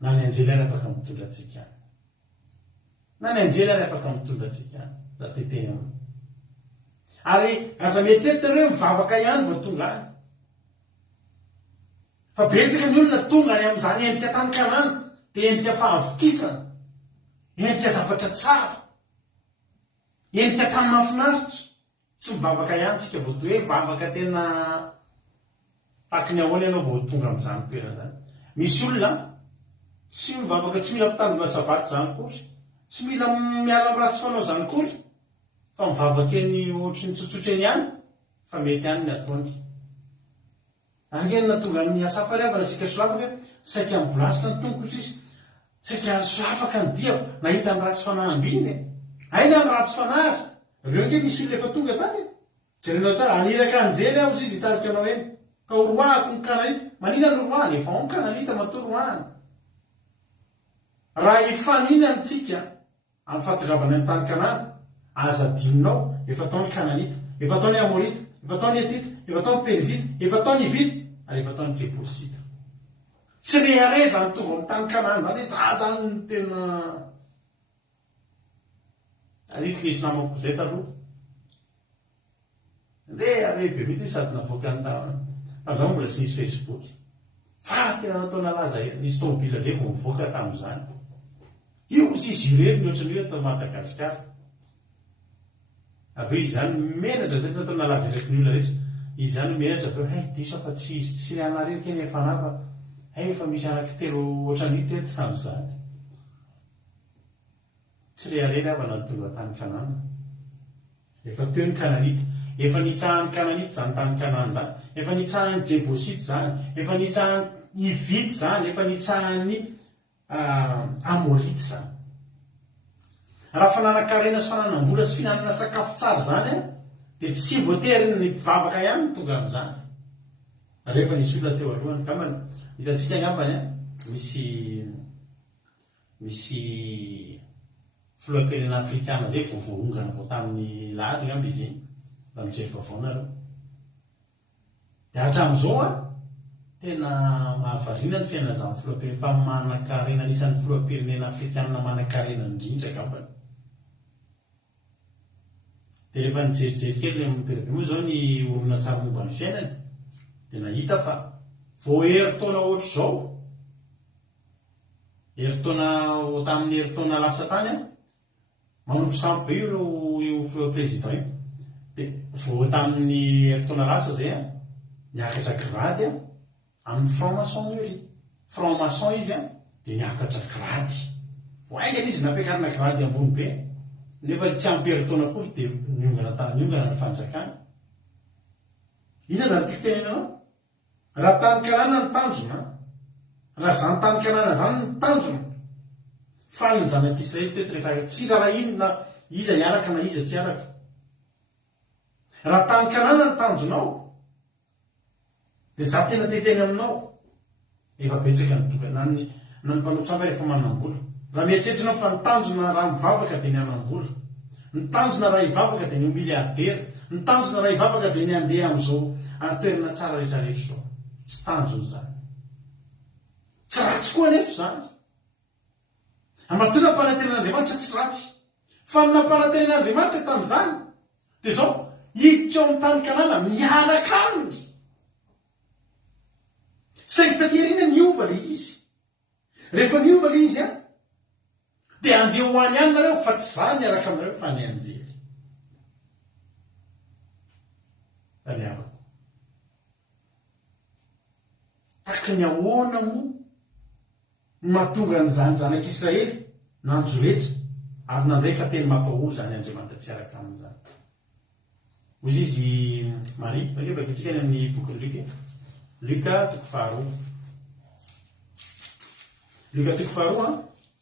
na ny anjely ary afaka mitondra antsika na ny anjely ary afaka mitondra antsika raha teteny aminy ary aza mieritreritra mivavaka ihany vao tonga any fa betsaka ny olona tonga any amin'izany endrika tany Kanana dia endrika fahavokisana endrika zavatra tsara endrika tany mahafinaritra tsy mivavaka ihany tsika vao toa hoe vavaka tena taky ny ahoana ianao vao tonga amin'izany toerana zany misy olona tsy mivavaka tsy mila mitandrina sabaty zany kory tsy mila miala amin'ny ratsy fanao zany kory fa mivavaka eny ohatry ny tsotsotra eny ihany fa mety ihany ny ataony angenina tonga ny asafariavana sika solavaka saika mibolasitra ny tongotra izy saika soafaka ny diako nahita ny ratsy fanahiny iny aina ny ratsy fanahy azy reo nke misy olona efa tonga tany jerenao tsara aniraka anjely aho izy hitarika anao eny ka horoahako ny Kananita manina ny horoahany efa ao ny Kananita matoroahany raha ifanina antsika amin'ny fahatongavana ny tany Kanana aza dininao efa taony Kananita efa taony Amorita efa taony Etita efa taony Perizita efa taony Ivita ary efa taony Jebosita tsy rehare zany tonga amin'ny tany Kanana zany hoe za zany ny tena ariko nisy namako zay taloha re be mihitsy sady navoaka ny tam'izao mbola tsy nisy Facebook fa tena natao nalaza nisy tomobila zay vao mivoaka tam'izany io sisy ireny mihoatra ny hoe atao Madagasikara aveo izany menatra zay natao nalaza iraiky ny olona rehetra izany menatra aveo hay diso fa tsy anareo keny efa nafa hay efa misy anaky telo ohatran'io teto tam'izany tsy rehareny avana ny tonga tany Kanana efa teo ny Kananita efa nitsahan'ny Kananita zany tany Kanana zany efa nitsahan'ny Jebosita zany efa nitsahan'ny Ivita zany efa nitsahan'ny Amorita zany raha fananakarena sy fananam-bola sy finanana sakafo tsara zany dia tsy voatery ny mpivavaka ihany ny tonga amin'izany rehefa nisy olona teo alohany kambana hitantsika angambany misy filoam-pirenena afrikana zay voavoongana vao tamin'ny lahady ngamba izy iny raha mijery vaovaonareo dia hatramin'izao tena mahavarina ny fiainana zany filoam-pirenena fa manan-karena anisan'ny filoam-pirenena afrikana manan-karena indrindra ngambany dia rehefa nijerijery kely mipetrabe moa zao ny olona tsara momba ny fiainany dia nahita fa vao heritaona ohatr' izao heritaona tamin'ny heritaona lasa tany a manompo sampy be io président io dia vao tamin'ny heritaona lasa zay a niakatra grady a amin'ny franc-maçonnerie franc-maçon izy a dia niakatra grady vo aingana izy nampiakarina grady ambony be nefa tsy ampy-heritaona kory dia niongana ny fanjakana. Ina zany tiako tenenanao raha tany kanana ny tanjona raha zany tany kanana zany ny tanjona fa ny zanak'Israely teto rehefa tsy raha inona iza niaraka na iza tsy araka. Raha tany kanana ny tanjonao dia za tena teteny aminao efa betsaka na ny mpanompotsapa rehefa manam-bola. Raha mieritreritrana fa ny tanjona raha mivavaka dia ny anam-bola, ny tanjona raha hivavaka dia ny miliardera, ny tanjona raha hivavaka dia ny andeha amin'izao toerana tsara rehetrarehetra izao. Tsy tanjona zany, tsy ratsy koa nefa zany. Amatona mpanantenan'Andriamanitra tsy ratsy, fa ny nampanantenan'Andriamanitra tamin'izany dia izao hiditra ao amin'ny tany kanana miaraka aminy. Saingy taterina niova le izy, rehefa niova le izy a dia andeha ho any any nareo fa tsy zany niaraka aminareo fa ny anjely. Aniavako tahaka ny ahoana moa mahatonga nyzany zanak'Israely nanjo rehetra ary nandray fa teny mampahory zany Andriamanitra tsy araka amin'izany. Ozy izy Marie bakeo bakitsika ny amin'ny boky Luka toko faharoa. Luka toko faharoa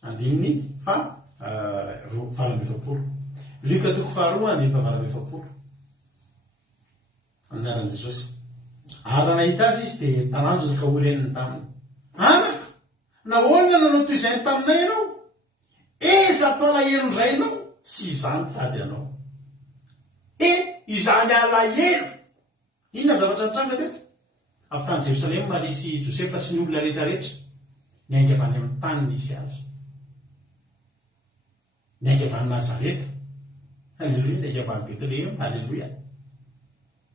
andininy fa valo amby efapolo. Luka toko faharoa andininy fa valo amby efapolo. Anaran'i Jesosy. Ary raha nahita azy izy dia tananjona ka oreniny taminy. Anaka, nahoana nanao toy izay taminay ianao? Eza atao alahelo indray ianao sy izany tady anao. Izany alahelo. Inona zavatra nitranga teto? Avy tany Jerosalema Maria sy Josefa sy ny olona rehetrarehetra niainga avy any amin'ny tany nisy azy. Niainga avy any Nazareta. Halleloia. Niainga avy any Betlehem. Halleloia.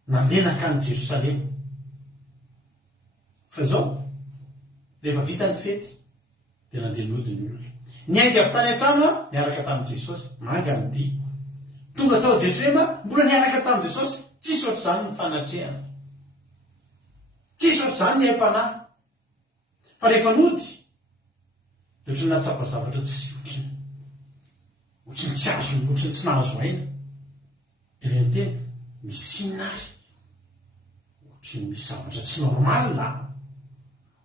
Nandeha nakany Jerosalema. Fa zao rehefa vita ny fety dia nandeha nody ny olona. Niainga avy tany an-trano niaraka tamin'i Jesosy. Manga ny dia. Tonga tao Jerosalema mbola niaraka tamin'i Jesosy. Tsisy ohatr'izany ny fanatrehana. Tsisy ohatr'izany ny haim-panahy. Fa rehefa nody dia ohatrany nahatsapa zavatra tsy ohatrany tsy azo, ohatrany tsy nahazo aina. Dia ilay teny misy inary. Ohatrany misy zavatra tsy normal na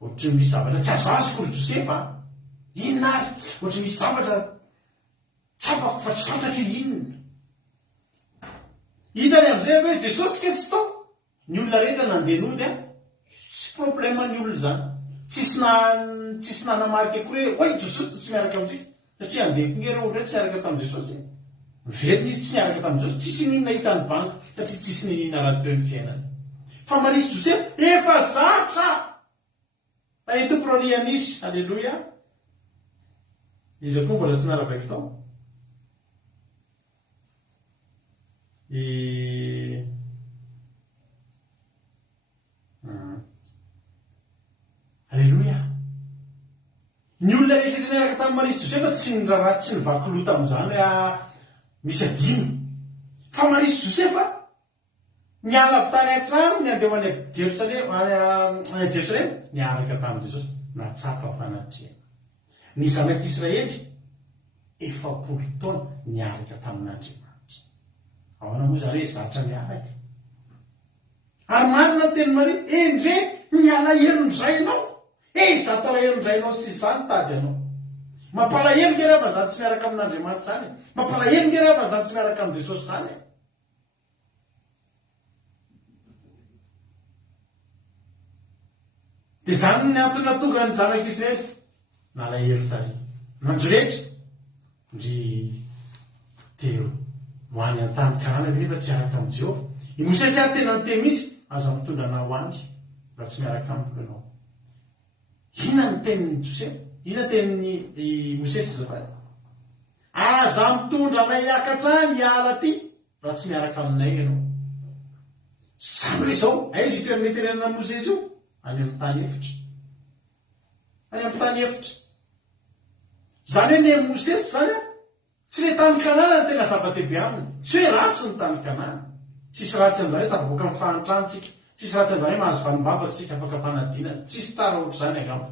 ohatrany misy zavatra tsy azo azy kory Josefa. Inary. Ohatrany misy zavatra tsapako fa tsy fantatro inona. Hitany amin'izay hoe Jesosy ke tsy tao. Ny olona rehetra nandeha nody tsy problema ny olona zany. Tsisy nanamarika akory hoe oy Jesosy tsy miaraka amintsika satria andeha kongera olona tsy miaraka tamin'i Jesosy. Miverina izy tsy miaraka tamin'i Jesosy. Tsisy ninona hitany banka satria tsisy ninona raha toy ny fiainana. Fa Maria sy Josefa efa zatra. Tahito prolianisy. Halleloia. Izy koa mbola tsy naravaky tao. Halleloia. Ny olona rehetra niaraka tamin'i Maria sy Josefa tsy niraharaha tsy nivakoloa tamin'izany hoe misy adino. Fa Maria sy Josefa niala avy tany an-trano ny andeha ho any Jerosalema niaraka tamin'i Jesosy natsapa fanatrehana. Ny zanak'Israely 40 taona niaraka tamin'Andriamanitra. Ahoana moa zany hoe zatra niaraka. Ary marina ny teny Maria endre nialahelo indray ianao. Zato alahelo indray ianao sy izany tady ianao. Mampalahelo nge raha zany tsy miaraka amin'Andriamanitra zany. Mampalahelo nge raha zany tsy miaraka amin'i Jesosy zany. Dia zany ny antony nahatonga ny zanak'Israely nalahelo tary. Nanjo rehetra ndry teo ho any an-tany Kanana nefa tsy miaraka amin'i Jehovah. I Mosesy ary tena niteny izy aza mitondra anao hoany raha tsy miaraka amiko ianao. Inona ny tenin'ny Josefa? Inona tenin'ny Mosesy zafady? Aza mitondra anay hiakatra ny ala ty raha tsy miaraka aminay ianao zany hoe zao aizy itoeran'nytenenana mozesy io any amin'ny tany efitra any amin'ny tany efitra zany hoe ny mosesy zany a tsy le tany kanana ny tena zava-dehibe aminy tsy hoe ratsy ny tany kanana tsisy ratsy an'izany hoe tafavoaka amin'ny fahantranotsika tsisy ratsy an'izany hoe mahazo vanim-bavaka tsika afaka fanadinana tsisy tsara ohatr' zany angamba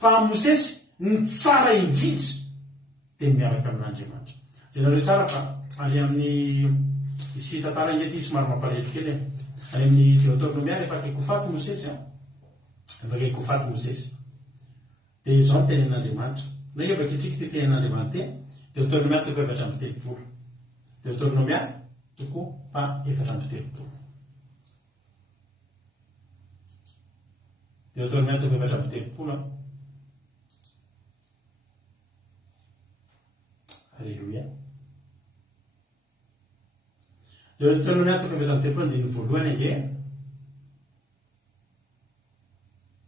fa mosesy ny tsara indrindra dia miaraka amin'Andriamanitra zay nareo tsara fa any amin'ny isy tantara ingety somary mampalahelo kely any amin'ny Deutéronomia rehefa akaiky ho faty mosesy rehefa akaiky ho faty mosesy dia izao ny tenen'Andriamanitra ndraiky avaka itsika ty tenen'Andriamanitra Deutéronomia toko 7:30 Deutéronomia toko 7:30 Deutéronomia toko 7:30 Alléluia. Deutéronomia toko 7:30 dia ny voalohany age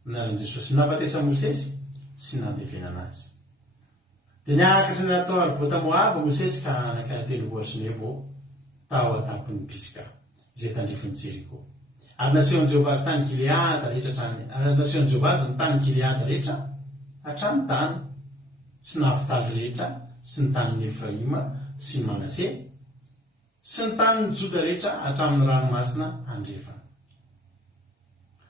naran'i Jesosy nahafatesa Mosesy sy nandevenana azy dia niakatra ny atao arybota Moaba Mosesy ka nakatelo-bohatra Nebo tao atampony Pisga izay tandrifiny Jeriko ary nasehon'i Jehovah azy tany Gileada rehetra hatrany nasehon'i Jehovah azy ny tany Gileada rehetra hatrany tany sy Naftaly rehetra sy ny tanin'ny Efraima sy Manase sy ny tanin'ny Joda rehetra hatramin'ny ranomasina andrefana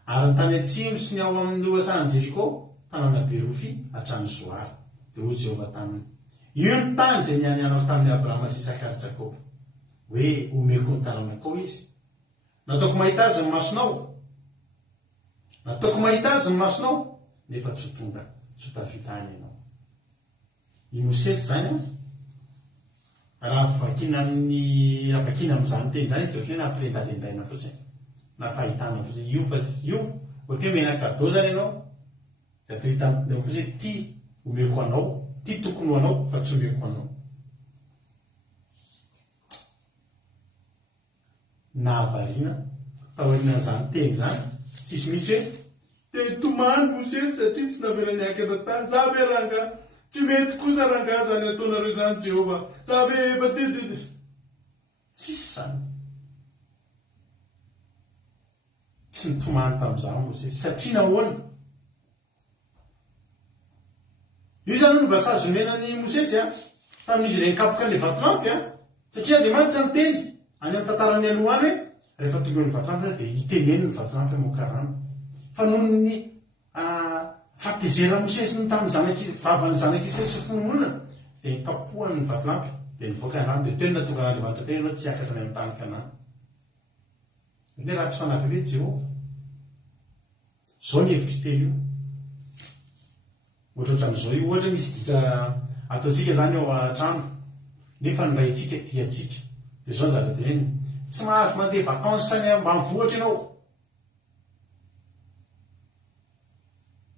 ary ny tany atsimo sy ny ao amin'ny lohasan'i Jeriko tanàna Berofi hatramin'ny Zoara dia hoy Jehovah taminy io ny tany izay nianianako tamin'ny Abrahama sy Isaka ary Jakoba hoe omeko ny tanànakao izy nataoko mahita azy ny masonao nataoko mahita azy ny masonao nefa tsy ho tonga tsy ho tafita any ianao i Mosesy zany raha vakina amin'ny avakina amin'izany teny zany dia ohatran'ny hoe nampilendalendaina fotsiny nampahitana fotsiny io fa io ohatra hoe menakado zany ianao dia atao hitanao fotsiny hoe ty omeko anao ty tokony ho anao fa tsy omeko anao nahavariana tahorinan'izany teny zany tsisy mihitsy hoe tetomany Mosesy satria tsy naverany akana tany za ve ranga tsy mety kosa ranga zany ataonareo zany Jehovah za ve efa tedy tsisy zany tsy nitomany tamin'izany Mosesy satria nahoana io zany no mba sazomenany Mosesy tamin'izy ireny kapoka an'ilay vatolampy satria Andriamanitra ny teny any amin'ny tantarany alohany hoe rehefa tonga ny vatolampy dia hiteneny ny vatolampy amokarana fa noho ny fatezera Mosesy ny tamin'ny vavany zanak'Israely sy finomonana dia nikapohany ny vatolampy dia nivoaka ny rano dia teny natonga n'Andriamanitra teny ianao tsy akatra ny amin'ny tany Kanana ne raha tsy fanampy hoe Jehovah zao ny hevitry teny io ohatra ohatran'izao io ohatra misy dika ataontsika zany ao an-trano nefa ny ray antsika ty atsika dia zao ny zava-teneny tsy mahazo mandeha vakansy any ambanivohitra ianao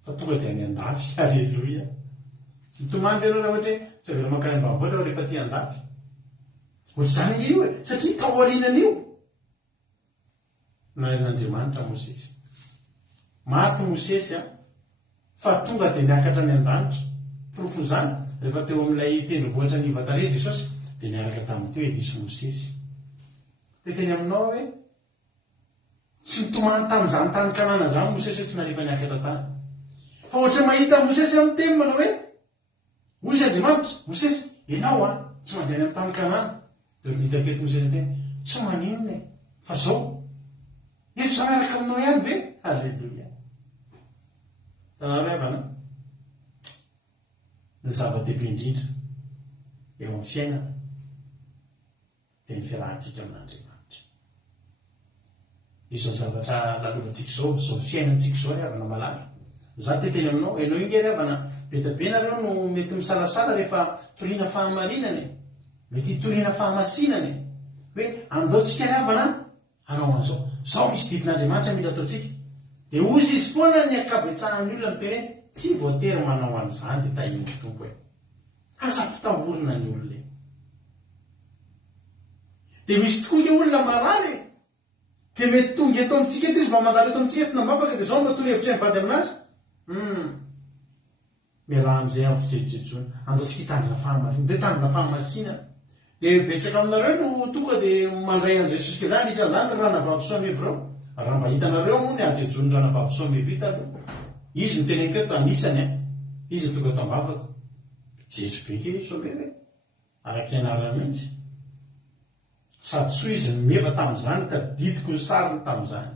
fa tonga dia any an-dafy alleluia mitomany ianao raha ohatra hoe tsy avela mankany ambanivohitra rehefa ty an-dafy ohatra zany io e satria taorianan'io nan'Andriamanitra Mosesy maty Mosesy fa tonga dia niakatra ny an-danitra porofo zany rehefa teo amin'ilay tendrombohitra ny vatare Jesosy dia niaraka tamin'ny teo nisy Mosesy dia teny aminao hoe tsy nitomany tamin'izany tany Kanana zany Mosesy hoe tsy narehefa niakatra tany fa ohatra mahita Mosesy amin'ny teny manao hoe ozy Andriamanitra Mosesy ianao tsy mandeha any amin'ny tany Kanana dia nitaketo Mosesy ny teny tsy maninona fa zao efa za miaraka aminao ihany ve alleluia tanareo avana ny zava-dehibe indrindra eo amin'ny fiainana dia ny fiarahantsika amin'Andriamanitra izao zavatra lalovantsika zao fiainantsika zao ry havana malala za teteny aminao ianao inge ry havana betabe nareo no mety misalasala rehefa toriana fahamarinana mety hitoriana fahamasinana hoe andaotsika ry havana anao an'izao zao misy didin'Andriamanitra mila ataotsika dia ozy izy foana ny akabetsahany olona mitereny tsy voatery manao an'izany dia tahiny tompo e asampitahorina ny olona dia misy tokoa ke olona marary dia mety tonga eto amintsika eto izy mba mandalo eto amintsika eto nambapaka dia zao mba toro-hevitra mivady aminazy miala amin'izay amin'ny fijerojejona andaotsika hitandrina fahamarina dia tandrina fahamasinana dia betsaka aminareo no tonga dia mandray an' jesosy kirany isan'izany ranabavy reo raha mba hitanareo moa ny ajejony ranabavy soamevy aloha izy no tenenykeo to anisany izy tonga to ambavaka jeso beke soamevy araky anarana mihitsy sady soa izy meva tamin'izany ka didiko ny sariny tamin'izany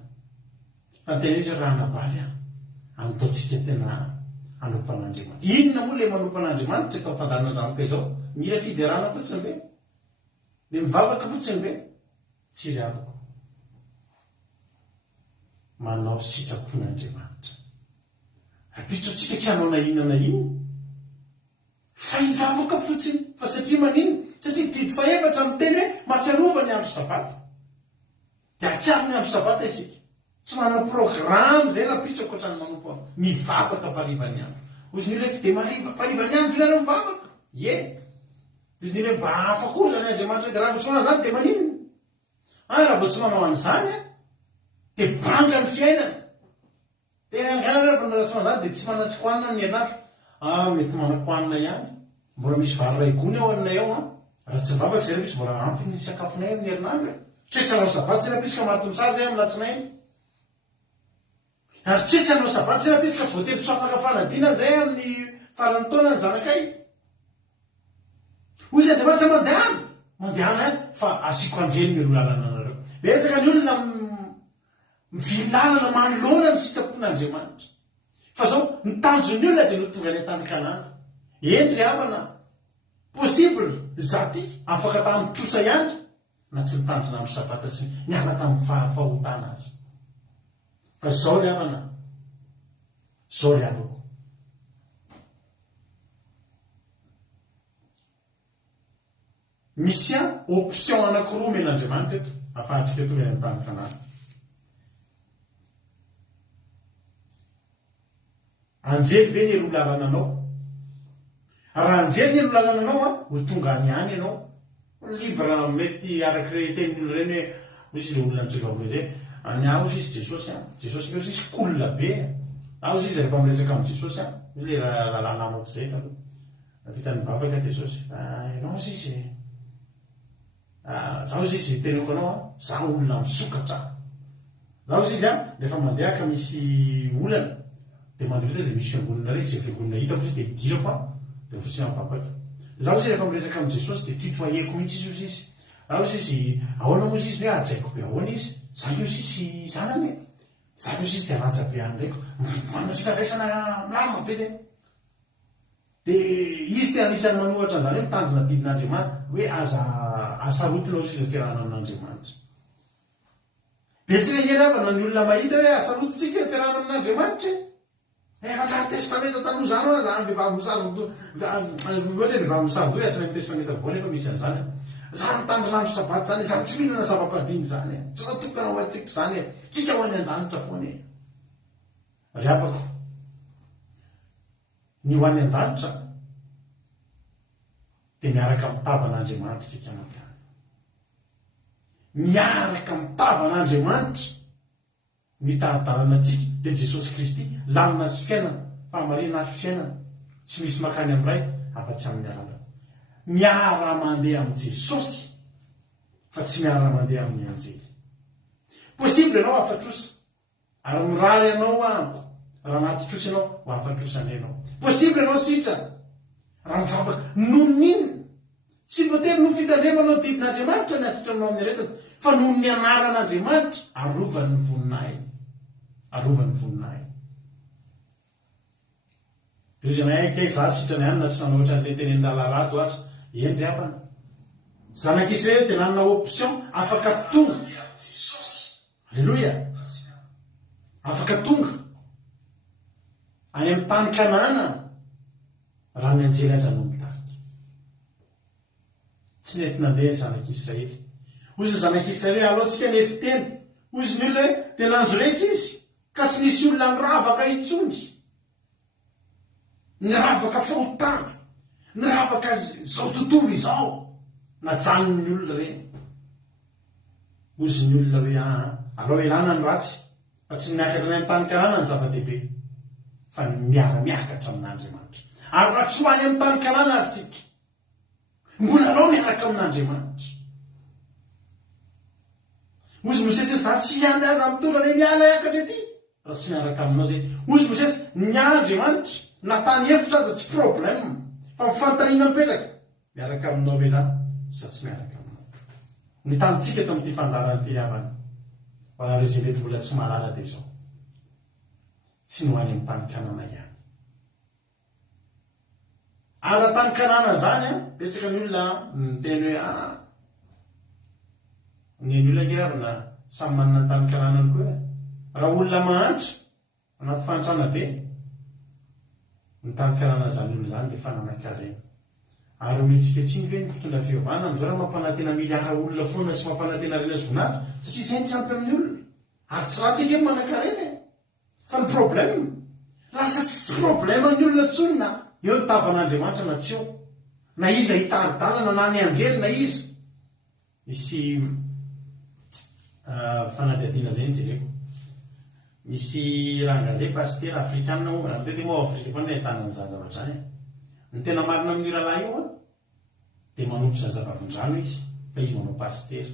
fa tena izy ranabavy anotaontsika tena anompan'andriamanitra inona moa le manompan'andriamanitra tao fandanan-dranoka izao mila fiderana fotsiny be dia mivavaka fotsiny be tsy riavako manao sitrapon'andriamanitra rapitsotsika tsy hanao na inona na ino fa hivavaka fotsiny fa satria manino satria didy faefatra miteny hoe matsiarova ny andro sabata dia atsiaro ny andro sabata isika tsy manao programy zay rapitso akoatrany manompo mivavaka parivany andro ozy ny refa dia parivany andro ilanao mivavaka ozy ny re mba hafa koa zany andriamanitra dia raha votsy manao zany dia manino raha votsy manao an'izany dia banga ny fiainana dia anganarevanaratsoan'izany dia tsy manatsyko hanina ny herinandro mety manako hanina ihany mbola misy vary ray gony ao aminay ao raha tsy mivavaka zay rapisy mbola ampy ny sakafonay amin'ny herinandro tsetsy anao sabaty tsy rapisy ka mahatomosary zay amin'ny latsinainy ary tsetsy anao sabaty tsy rapisy ka tsy voatery tsy afaka fanadinany zay amin'ny farany taona ny zanakay ozy andriamanitra mandehana fa asiko anjeny ny ololalana anareo betsaka ny olona mivilalana manoloana ny sitrapon'andriamanitra fa zao nitanjon'ny olona dia no tonga any an-tany kanana eny ry havana possible zaty afaka tamin'ny trosa ihany na tsy nitandrina andro sabata sy niala tamin'ny fahotana azy fa zao ry havana zao ry havako misy option anakiroa men'andriamanitra eto afahantsika eto any an-tany kanana anjely ve ny elo lalananao raha anjely ny elo lalananao ho tonga any any ianao libra mety araky tenin'olo reny hoe misy le olona njovaove zay any aho izy jesosy jesosy ke izy kolona be aho izy rehefa miresaka amin'ny jesosy izy le lalànamako zay vitany mivavaka jesosy anao izy zaho izy teneko anao zaho olona misokatra zaho izy rehefa mandehaka misy olana dia mandrota dia misy fiangonana rey zay fiangonana hitako izy dia idirako dia fotsiny mivavaka zaho izy rehefa miresaka amin'ny jesosy dia tutoyeko mihitsy izy izy zaho izy ahoana moa izy hoe ajaiko be ahoana izy zaho io sisy zanany zaho io izy dia rantsa be any ndraiko manao fifaraisana milamina be zay dia izy dia anisany manohatra an'izany hoe mitandrina didin'andriamanitra hoe asarotina izy ny fiarahana amin'andriamanitra betsaka hierevana ny olona mahita hoe asarotintsika ny fiarahana amin'andriamanitra efa testamenta taloha zany ao zany vehivavy misavoy atrany testamenta voany efa misy an'izany zany mitandrinandro sabaty zany zany tsy mihinana zava-padiny zany tsy natokana ho atsika zany tsika ho any an-danitra foany ry apako ny ho any an-danitra dia miaraka mitavan'andriamanitra tsika anatany miaraka mitavan'andriamanitra mitaratarana atsika dia jesosy kristy lamina sy fiainana famarina ary fiainana tsy misy makany amin'ray afa-tsy amin'ny alala miara mandeha amin'ny jesosy fa tsy miara mandeha amin'ny anjely possible ianao afatrosa ary mirary ianao anko raha mahatytrosa ianao ho afatrosana ianao possible ianao sitrana raha mivavaka noho ninona tsy voatery no fitandremanao didin'andriamanitra ny asitranao amin'ny aretana fa noho ny anaran'andriamanitra arovan'ny voninahiny dia izy anay kay za sitrany ihany na tsy nanao ohatran'le teneny lalarato azy eny ry havana zanak'israely dia nanana option afaka tonga alleloia afaka tonga any amin'ny tany kanana raha ny anjely aza no mitarika tsy nety nandeha ny zanak'israely ozy ny zanak'israely alohantsika nety teny ozy ny olona hoe dia nanjo rehetra izy ka tsy nisy olona niravaka itsondry niravaka fahotana niravaka zao tontolo izao najanony ny olona reny ozy ny olona hoe aloha elana ny ratsy fa tsy miakatra ny amin'ny tany kanana ny zava-dehibe fa ny miara-miakatra amin'andriamanitra ary raha tsy ho any amin'ny tany kanana ary tsika mbola anao miaraka amin'Andriamanitra. Ozy misesy za tsy andy aza mitondra le miala akatra ety raha tsy miaraka aminao zay. Ozy misesy ny Andriamanitra natany hevitra aza tsy problème fa mifantaniana mipetraka miaraka aminao ve zany sa tsy miaraka aminao. Ny tanitsika eto amin'ity fandarany ty havana fa reo zay mety mbola tsy mahalala dia zao tsy no any amin'ny tany Kanana ihany. Ara tany Kanana zany betsaka ny olona miteny hoe ny olona ngeravina samy manana ny tany Kananany koa raha olona mahantra anaty fantrana be ny tany Kanana zany olona zany dia fananakarena. Ary mitsiketsiny ve ny mpitondra fiovana am'izao raha mampanantena miliara olona foana sy mampanantena rena zonara satria izay ny tsampy amin'ny olona ary tsy raha tsika manan-karena fa ny problème lasa tsy problème amin'ny olona tsony na eo ny tavan'Andriamanitra na tsy eo na iza hitaridalana na ny anjery na iza. Misy fanadihadiana zay ny jereko misy ranga zay pasteur afrikanina moa tety moa Afrika foana ahitana ny zazavatra zany ny tena marina amin'ny rahalahy io dia manompo zazavavin-drano izy fa izy manao pasteur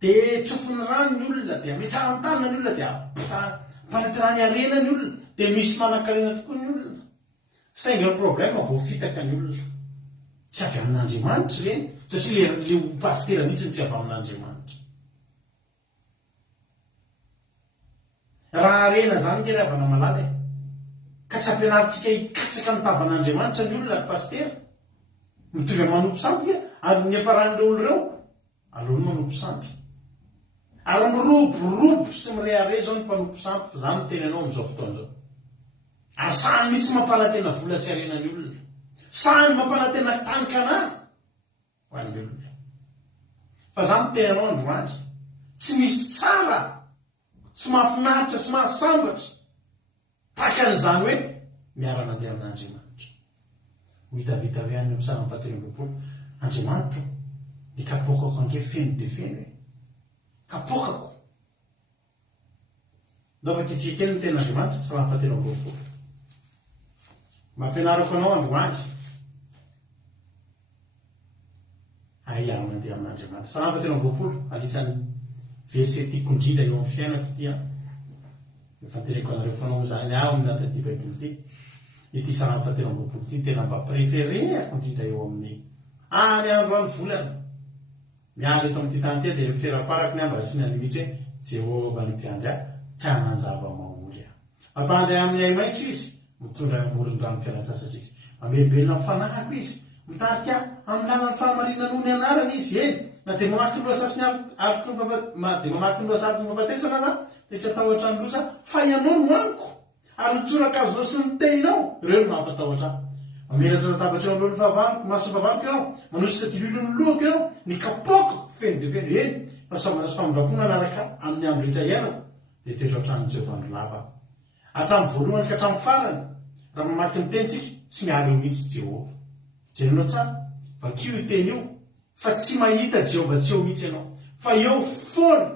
dia tsofiny rano ny olona dia ametrahany tanina ny olona dia mpanatyrany arena ny olona dia misy manan-karena tokoa ny olona saingy ny problème voafitaka ny olona tsy avy amin'Andriamanitra reny satria le pasteur mihitsy tsy avy amin'Andriamanitra. Raha arena zany nge ravana malala ka tsy ampianarintsika hikatsaka ny tavan'Andriamanitra ny olona pasteur mitovy amin'ny manompo sampy ary ny efaran'ireo olo ireo aleo ny manompo sampy ary miroborobo sy mireare zao ny mpanompo sampy fa zany teny anao amin'izao fotoan'izao. Ary sany mitsy mampanantena vola sy arena ny olona sany mampanantena tany Kanana ho an'ny olona fa zany teny anao androandry tsy misy tsara sy mahafinaritra sy mahasambatra tahaka an'izany hoe miara-mandeha amin'Andriamanitra. Ho hitavita hoe any Psalm 130 Andriamanitra ny kapokako ange feno dia feno hoe kapokako ndaovaka itsika ny ten'Andriamanitra. Psalm 130 mampianarako anao androandry mandeha amin'Andriamanitra. Psalm 130 anisan'ny verset tiako indrindra eo amin'ny fiainako ity efa tereko anareo fanao zany amin'ny anatin'ity baiboly ity ity Psalm 130 ity tena mba préféréako indrindra eo amin'ny any androany volana miany eto amin'ity tany tia dia referaparako ny amba sy ny mihitsy hoe Jehovah ny mpiandry tsy hananjava maholy mampandry amin'ny ay maitso izy mitondra amoron-drano fialan-tsasatra izy mamebelona mifanahako izy mitarika amin'ny lalany fahamarinana noho ny anarany izy na dia mamaky ny loha sasiny dia mamaky ny loha sariko ny fahafatesana za dia tsy atahotra ny losa fa ianao no aniko ary nitsorakazonao sy ny tehinao ireo no mahampatahotra mamelatra latabatra eo alohany fahavariko maso fahavariko ianao manositra dililo ny lohako ianao ny kapoko feno dia feno fa somana sy famindrakona naraka amin'ny andro rehetra iainako dia toetra hatramin'ny Jehovah lava hatramin'ny voalohany ka hatramin'ny farany raha mamaky ny tenitsika tsy miala eo mihitsy Jehovah. Jerenao tsara vakio iteny io fa tsy mahita Jehovah tsy eo mihitsy ianao fa eo foana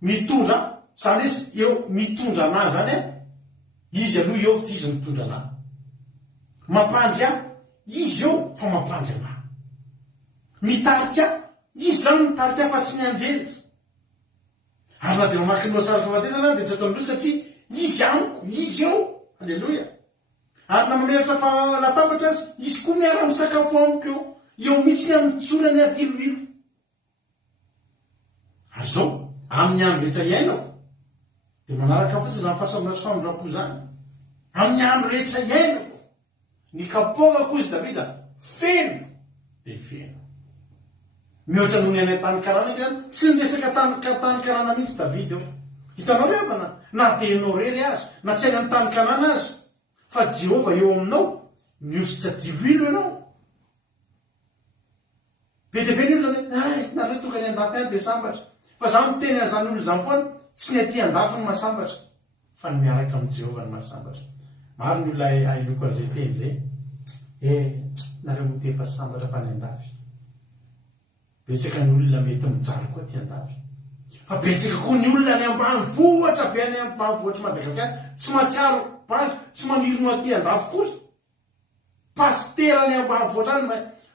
mitondra zany hoe eo mitondra anahy zany izy aloha eo fa izy mitondra anahy mampandry ahy izy eo fa mampandry anahy mitarika izy zany mitarika ahy fa tsy mianjelitra ary na dia mamaky ny loasariko fahafatesana dia tsy atao loatra satria izy amiko izy eo alleloia. Ary na mamelatra fa latabatra azy izy koa miara misakafo amiko eo mihitsy ny amin'nitsora ny adilovilo ary zao amin'ny andro rehetra iainako dia manaraka fotsy zany fahasambarasy famindram-po zany amin'ny andro rehetra iainako ny kapokako izy Davida feno dia feno mihoatra noho ny anay tany Kanana zany tsy niresaka tany Kanana mihitsy Davida eo hitanao re avana na dia ianao rery azy na tsy any amin'ny tany Kanana azy fa Jehovah eo aminao miositra diloilo ianao be dia be ny olona zay nareo tokany andafy any dia sambatra fa za miteny azany olo zany foana tsy ny aty andafy ny mahasambatra fa ny miaraka amin'ny Jehovah ny mahasambatra. Maro ny olona ailoko an'izay teny zay nareo mote efa sambatra fa ny andafy betsaka ny olona mety mijaly koa ty andafy fa betsaka koa ny olona ny ambanivohitra be any ambanivohitra Madagasikara tsy mahatsiaro tsy maniry no aty andafy kory pasterany ambanivoatrany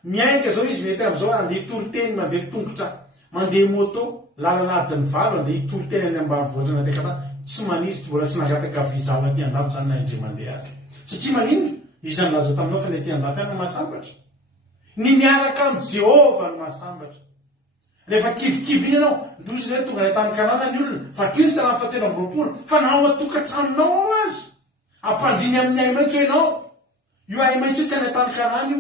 miainga zao izy mety am'izao andeha toriteny mandeha tongotra mandeha moto lalana adiny valo andeha hitoriteny any ambanivoatrana tekata tsy maniry tsy mbola tsy nagataka vizava ty andafo zany na indre mandeha azy satria manino izany laza taminao fa le ty andafo ihany no mahasambatra ny miaraka am' Jehova no mahasambatra rehefa kivikivy iny ianao ndrozy zay tonga ny tany kanana ny olona fa kiny sa raha fatelo amboroapolo fa nao atokantranonao azy ampandriny amin'ny ay maitso ianao io ay maitso tsy any tany kanana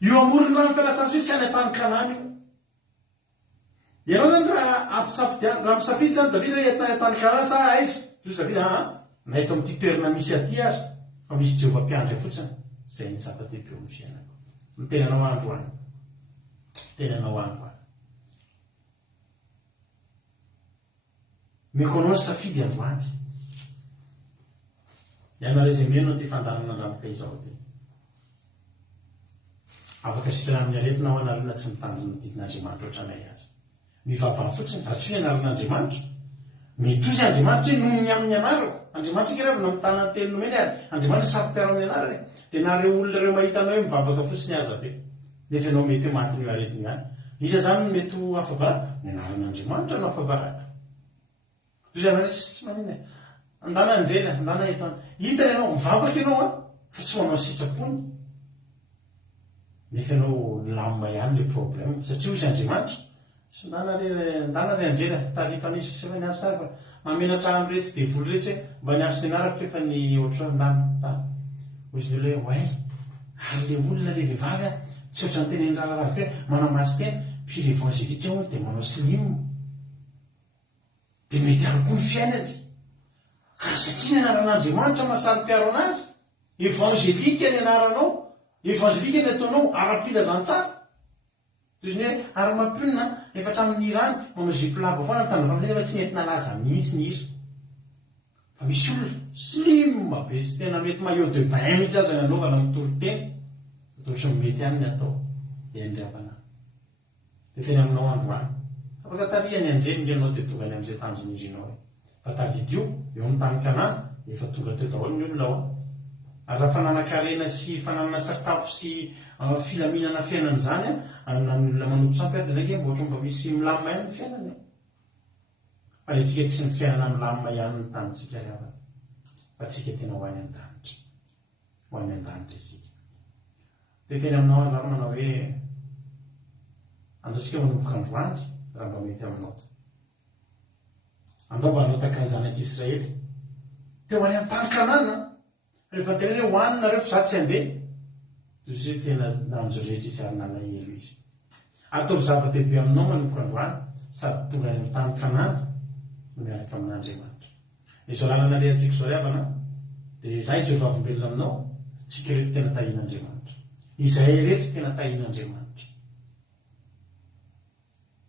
io amorony raha nyfialasanso tsy any tany kanana io ianao zany raha misafidy zany davida entany tany kanana sa aizy zy davida naeto am'ty toerana misy aty azy fa misy Jehova mpiandry fotsiny zay ny zava-dehibe amin'ny fiainako mitenanao androany tenanao androany meko anao ny safidy androany ianareo zay mienao ty fandarana andramoka izao ty afaka sitrana amin'ny aretina ao anareo na tsy mitandrina didin'Andriamanitra ohatranay azy mivavaha fotsiny atsoy anaran'Andriamanitra mitozy Andriamanitra hoe noho ny amin'ny anarako Andriamanitra ikerevina mitana ny teny nomeny ary Andriamanitra sarom-piaro amin'ny anarany dia nareo olona reo mahita anao hoe mivavaka fotsiny aza be nefa ianao mety matiny io aretiny ihany isa zany mety ho afabaraka ny anaran'Andriamanitra no afabaraka izany tsy manina andana anjely andana eto hitany ianao mivavaka ianao fa tsy manao sitrapony nefa ianao lamina ihany le problème satria izy Andriamanitra sy ndana re anjely taritan'izy sy fa niazo tary fa mamenatra am'iretsy tsy de voly retsy hoe mba niazo ty anarako rehefa ny oatra ndana tany ozy ny olona hoe way ary le olona le vehivavy tsy oatra ny teneny raharazy hoe manao masy tena mpily evangelika ao dia manao slim dia mety aroko ny fiainany ka satria ny anaran'Andriamanitra mahasarom-piaro anazy evangelika ny anaranao evangelika ny ataonao ara-pilazantsara toy ny hoe ary mampionina efa hatramin'ny irany manao zipolava foana ny tandrofamizay nefa tsy nentina laza mihitsy ny hira fa misy olona slim be sy tena mety maillot de bain mihitsy aza ny anaovana mitoriteny ohatry ny mety ihany ny atao endriavana dia tena aminao androany afaka tariany anjeny ngenao dia tonga ny amin'izay tanjony irinao fa tadidio eo amin'ny tany kanana efa tonga teo daholo ny olona ao ary raha fananakarena sy fananana sakafo sy filaminana fiainana zany na ny olona manompo sampy ary ndraiky mba ohatry mba misy milamina ihany ny fiainany fa le tsika tsy ny fiainana milamina ihany ny tanyntsika riavana fa tsika tena ho any an-danitra ho any an-danitra isika dia teny aminao andraro manao hoe andaotsika manomboka androany raha mba mety aminao andao mba hanao taka ny zanak'Israely teo any an-tany kanana rehefa tena hoe hoanina nareo fa za tsy andeha izy hoe tena nanjo rehetra izy ary nalahelo izy ataovy zava-dehibe aminao manomboka androany sady tonga any amin'ny tany kanana no miaraka amin'Andriamanitra izao lalana le antsika zao riavana dia zay Jehova avombelona aminao tsika reto tena tahin'Andriamanitra izahay reto tena tahin'Andriamanitra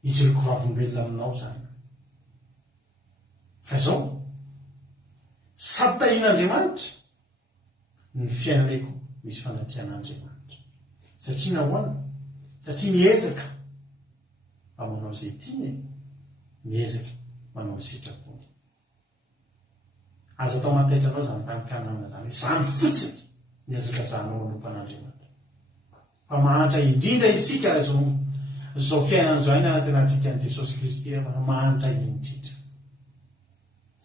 ijoroko vavombelona aminao zany fa zao sady tahin'Andriamanitra ny fiainanayko misy fanatian'Andriamanitra satria nahoana satria miezaka mba manao izay tiany miezaka manao ny sitrapony azo atao mataitra anao zany tany kanana zany hoe zany fotsiny miezaka zanao manompan'Andriamanitra fa mahantra indrindra isika raha zao fiainan'izao any anatinantsika an' Jesosy Kristy rehefa mahantra indrindra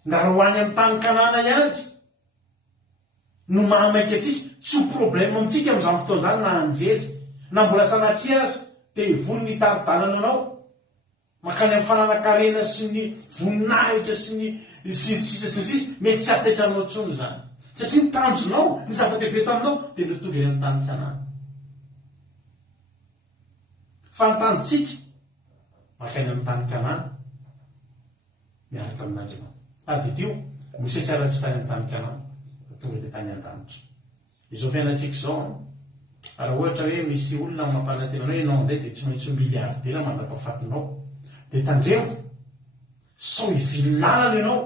na raha ho any amin'ny tany kanana ihany no mahamaika atsika tsy ho problème amintsika amin'izany fotoana zany na anjely na mbola sanatria azy dia vony ny taridanana anao makany amin'ny fananakarena sy ny voninahitra sy ny sisa sy ny sisa mety tsy ataitranao tsony zany satria nitanjonao ny zava-dehibe taminao dia nitovy eny amin'ny tany kanana fa nitanjitsika makany amin'ny tany kanana miaraka amin'Andriamanitra tadidio Mosesy ary tsy tany amin'ny tany kanana tonga dia tany an-danitra izao fiainantsika izao raha ohatra hoe misy olona mampanantenanao ianao indray dia tsy maintsy miliardera mandra-pahafatinao dia tandremo sao hivilanana ianao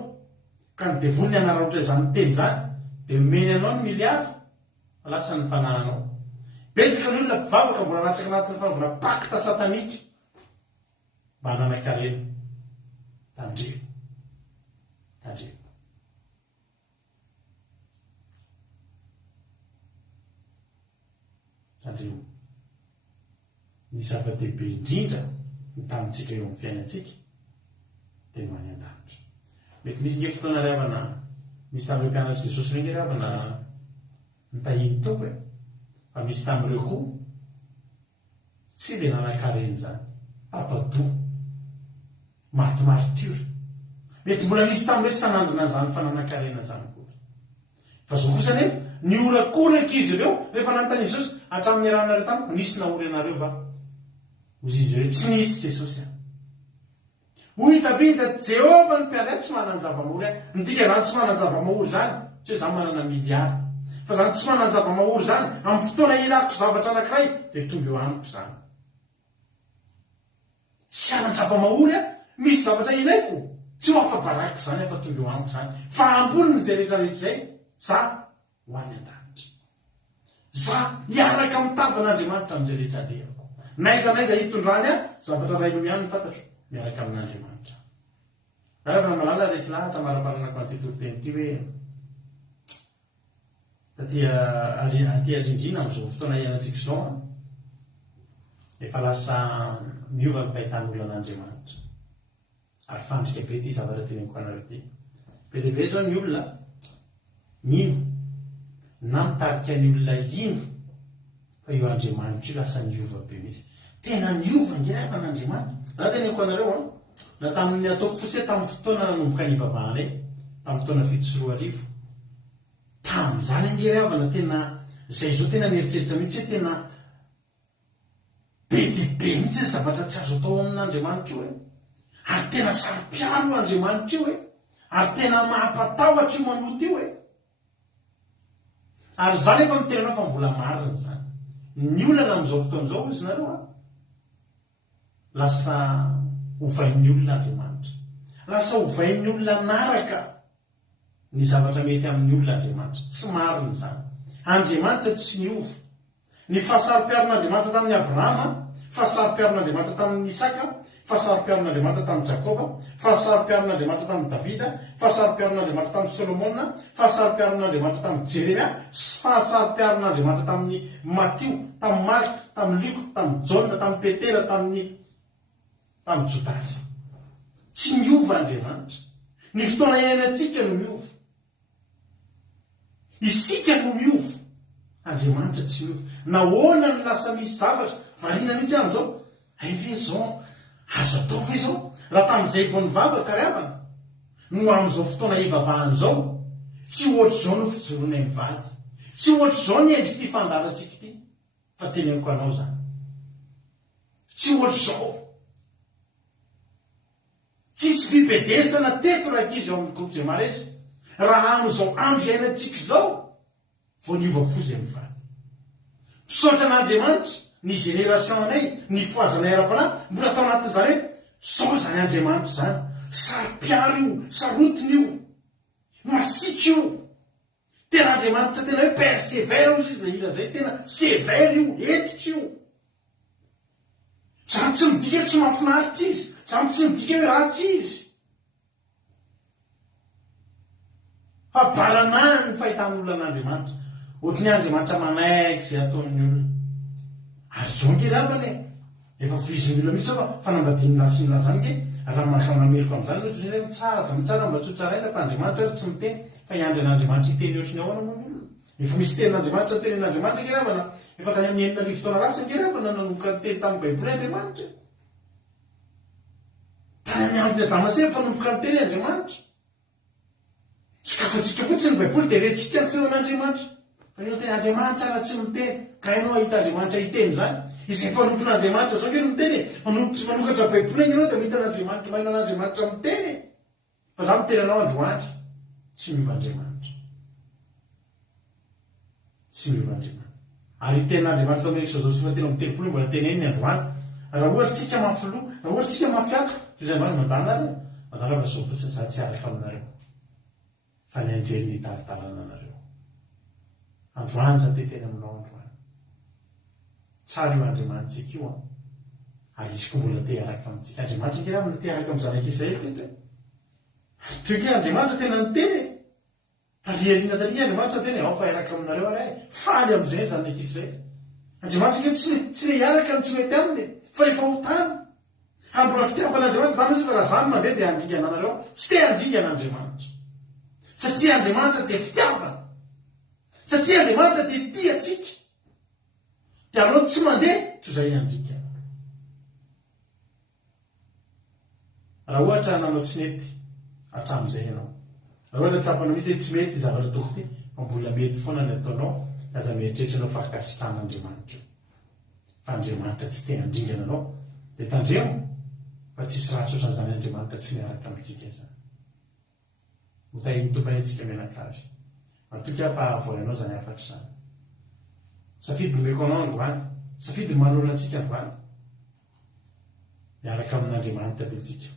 ka ny devony anara oatra izany teny zany dia omeny anao ny miliary lasa ny fanahinao betsaka ny olona mpivavaka mbola ratsaka anatin'ny fanaovana pakta satanika mba hananakarena tandremo. ny zava-dehibe indrindra nytamintsika eo amin'ny fiainantsika dia no any an-danitra. Mety misy nge fotoana ravana misy tamin'ireo mpianatry Jesosy regny ravana nitahiny tompo fa misy tamin'ireo koa tsy dia nanankareny zany papadoa martymartyra. Mety mbola misy tamin'ireo sanandrina zany fa nanankarena zany koa. Fa zao kosa nefa ny orakoraka izy ireo rehefa nanontany Jesosy hatramin'ny rahanareo tamiko nisy nahory anareo va? Ozy izy ireo tsy nisy Jesosy any. Hoy Davida Jehova ny mpiaray tsy manana zava-mahory any. Midika zany tsy manana zava-mahory zany tsy hoe zany manana miliara. Fa zany tsy manana zava-mahory zany amin'ny fotoana ilako zavatra anankiray dia tonga eo amiko zany. Tsy anana zava-mahory a misy zavatra ilaiko tsy ho afa-baraka zany afa tonga eo amiko zany fa amboniny zay rehetrarehetra zay za ho any an-danitra. Za hiaraka mitady an'Andriamanitra amin'izay rehetra lehako. Naiza hitondrany a zavatra raino ihany ny fantatro miaraka amin'Andriamanitra. Raha malala resy lahatra maraparana ko antytoloteny ity hoe aty arindrina amin'izao fotoana ianantsika izao efa lasa miova ny fahitan'olona an'Andriamanitra. Ary fandrika be ty zavatra teneniko anareo ty. Be dia be zao ny olona mino na mitarika ny olona ino fa io Andriamanitra io lasa niova be mihitsy. Tena niova ngeraka n'Andriamanitra. Za teneniko anareo na tamin'ny ataoko fotsiny tamin'ny fotoana nanomboka ny ivavahanay tamin'ny fotoana 7 tamin'izany angeravana tena zay zao tena nieritreritra mihitsy hoe tena be dia be mihitsy ny zavatra tsy azo atao amin'Andriamanitra io ary tena saro-piaro Andriamanitra io ary tena mampatahotra io manoto io ary zany efa miteranao fa mbola marina zany. Ny olana amin'izao fotoan'izao izy nareo lasa hovain'ny olona Andriamanitra. Lasa hovain'ny olona naraka ny zavatra mety amin'ny olona Andriamanitra. Tsy marina zany. Andriamanitra tsy niova. Ny fahasaro-piaron'Andriamanitra tamin'ny Abrahama, fahasaro-piaron'Andriamanitra tamin'ny Isaka, fahasaro-piaron'Andriamanitra tamin'ny Jakoba, fahasaro-piaron'Andriamanitra tamin'ny Davida, fahasaro-piaron'Andriamanitra tamin'ny Solomona, fahasaro-piaron'Andriamanitra tamin'ny Jeremia, fahasaro-piaron'Andriamanitra tamin'ny Matio, tamin'ny Marika, tamin'ny Luka, tamin'ny Jaona, tamin'ny Petera, tamin'ny Jodasy. Tsy miova Andriamanitra. Ny fotoana iainantsika no miova. Isika no miova. Andriamanitra tsy miova. Nahoana ny lasa misy zavatra variana mihitsy amin'izao ve zao azo atao ve zao raha tamin'izay vao nivavaka ravana no amin'izao fotoana ivavahana zao tsy ohatry zao no fijoroana ny vady, tsy ohatry zao ny endriky ty fandaratsika ity fa teneniko anao zany. Tsy ohatry zao. Tsisy fibedesana teto raha izy ao amin'ny groupe zay maresy raha amin'izao andro iainantsika zao vao niova fozy ny vady. Misaotra an'Andriamanitra ny génération anay ny foazanay ara-panahy mbola tao anatin' zareo zao zany Andriamanitra zany saro-piaro io, sarotiny io, masika io. Tena Andriamanitra tena hoe persevere ozy izy ila zay tena severe io, etitra io. Zany tsy midika tsy mahafinaritra izy, zany tsy midika hoe ratsy izy. Fa baranany ny fahitan'olona an'Andriamanitra. Ohatry ny Andriamanitra manaiky izay ataon'ny olona. Ary zao ngeravany efa fizin'ny olona mihitsy fa fanambadinina sinina zany ke raha mankamanamelo amin'izany no toy ny tsara zany tsara mba tsotsaraina fa Andriamanitra tsy miteny fa iandry an'Andriamanitra iteny ohatriny ahoana moa ny olona. Efa misy tenin'Andriamanitra tenin'Andriamanitra ngeravana efa tany amin'ny 4,000 taona lasa ngeravana nanomboka teny tamin'ny Baiboly Andriamanitra. Tany amin'ny androny Adama efa nanomboka ny teny Andriamanitra. Sokafantsika fotsiny ny Baiboly dia rentsika ny feon'Andriamanitra. Fa ny teny Andriamanitra raha tsy miteny ka hainao ahita Andriamanitra hiteny zany. Izay mpanompon'Andriamanitra zao ke no miteny tsy manokatra Baiboly ianao dia mahita an'Andriamanitra mahino an'Andriamanitra miteny. Fa za miteny anao androandro tsy miova Andriamanitra. Tsy miova Andriamanitra. Ary ten'Andriamanitra tao amin'ny Exodus tena miteny mbola teneny ny androandro. Raha ohatra tsika mafiloha, raha ohatra tsika mafiaka, toy izay mandany mandana fa zao fotsiny za tsy araka aminareo. Fa ny anjely nitaritarana anareo. Androany za te tena aminao androany. Tsara io Andriamanitsika io ary izy koa mbola te araka amintsika. Andriamanitra ngeravana te araka amin'ny zanak'Israely teto. Toy ke Andriamanitra tena niteny. Talialiana talia Andriamanitra teny ao fa araka aminareo ary faly amin'izay zanak'Israely. andriamanitra kely tsy le hiaraka ny tsy mety aminy fa efa hotany ambola fitiavan'andriamanitra zany izy fa raha zany mandeha dia andringana anareo tsy te handringan'andriamanitra satria andriamanitra dia fitiavana satria andriamanitra dia tia atsika dia aleo tsy mandeha toy izay andringana raha ohatra nanao tsy mety hatramin'izay ianao raha ohatra tsapanao mihitsy hoe tsy mety zavatra toko ty mbola mety foana ny ataonao aza mieritrehitranao fa akasitran'andriamanitra fa andriamanitra tsy te handringana anao dia tandremo fa tsisy raha tsoatran'izany andriamanitra tsy miaraka amintsika izany hotahiny tompany antsika menakavy matoka fa volanao zany afatra izany safidy nomeko anao androany safidy manolo antsika androany miaraka amin'andriamanitra ve tsika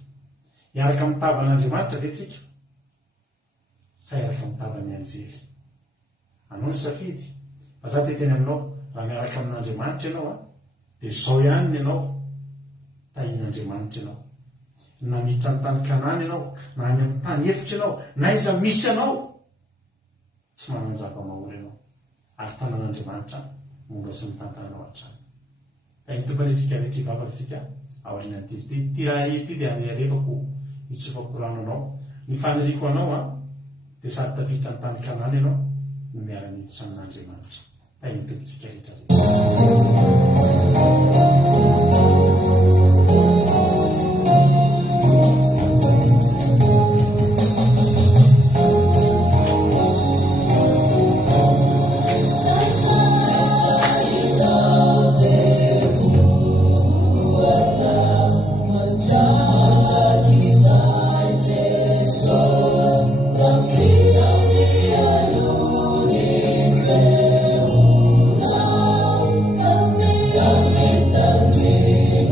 miaraka mitavan'andriamanitra ve tsika sa iaraka mitavany anjely anao ny safidy fa za teteny aminao raha miaraka amin'andriamanitra ianao dia zao ihany ianao tahin'andriamanitra ianao na miditra ny tany kanany ianao na any amin'ny tany efitra ianao na iza misy anao tsy mananjava mahory ianao ary tanan'andriamanitra momba sy mitantananao hatrany tahiny tompany antsika rehetra ivavatsika aoriana ty raha ity dia alefako hitsofako rano anao ny faniriko anao dia sady tafiditra ny tany kanany ianao no miara-miditra amin'andriamanitra tahiny tompontsika rehetra Amen.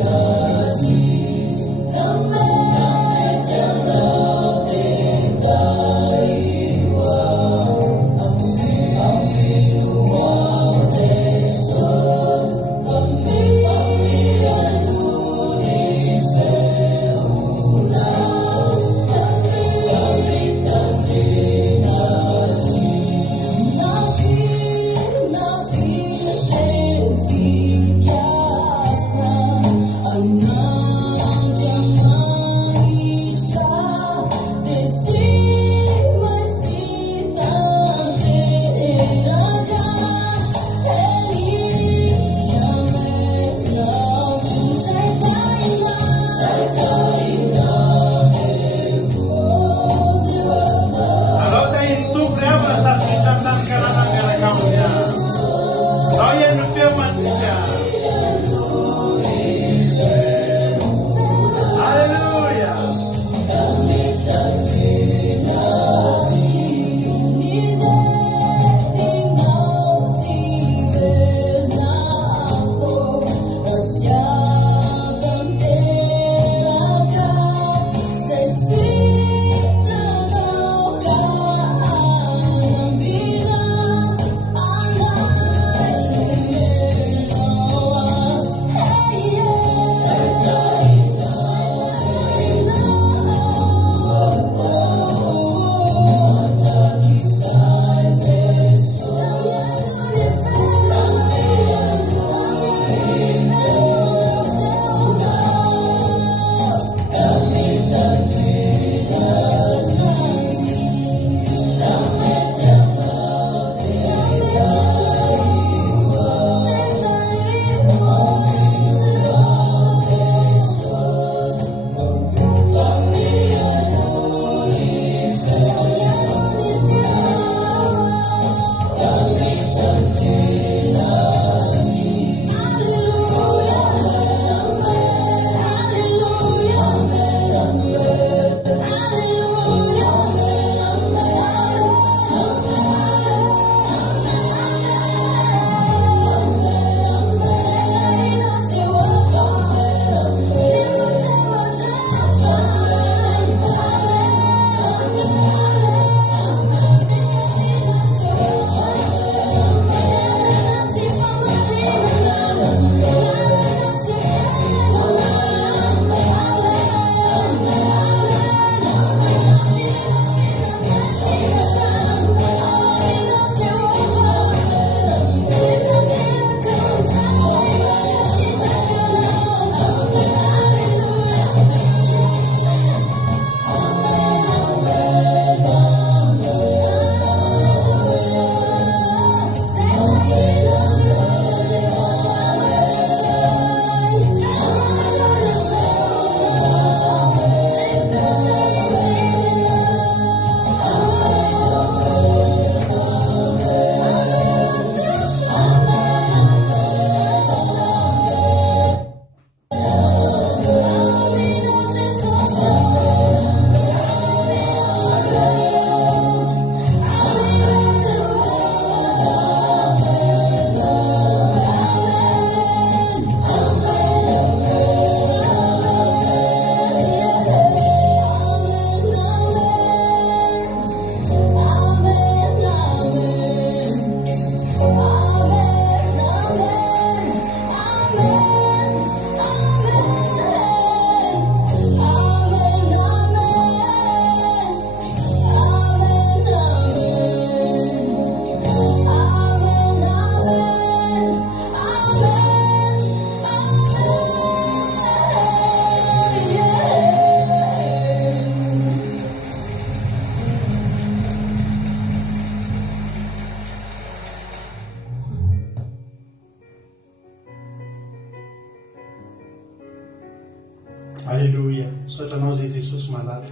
misaotra anao zay Jesosy malala,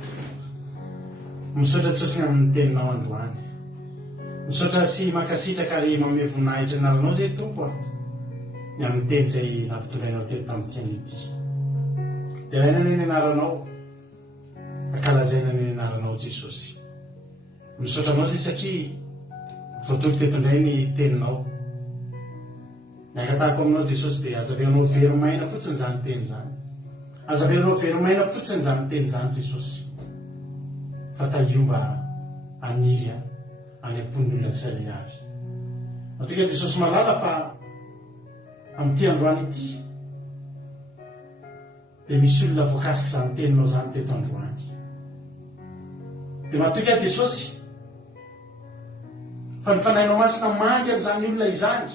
misaotra tsosiny amin'ny teninao androany, misaotra sy mankasitraka ary manome voninahitra anaranao zay tompo ny amin'ny teny zay nampitondrainao teto tamin'ity an'ity. Ilaina ny anaranao, ankalazaina ny anaranao Jesosy. Misaotra anao zay satria voatory tetondray ny teninao. Miankatahako aminao Jesosy dia azaveranao veromaina fotsiny zany teny zany. Azaveranao veromaina fotsiny zany teny zany Jesosy. Fa tahiomba aniry any am-pondrona tsirairay avy. Matoka Jesosy malala fa amin'ity androany ity dia misy olona voakasika zany teninao zany teto androany. Dia matoka Jesosy fa ny fanahinao masina mangana zany olona izany,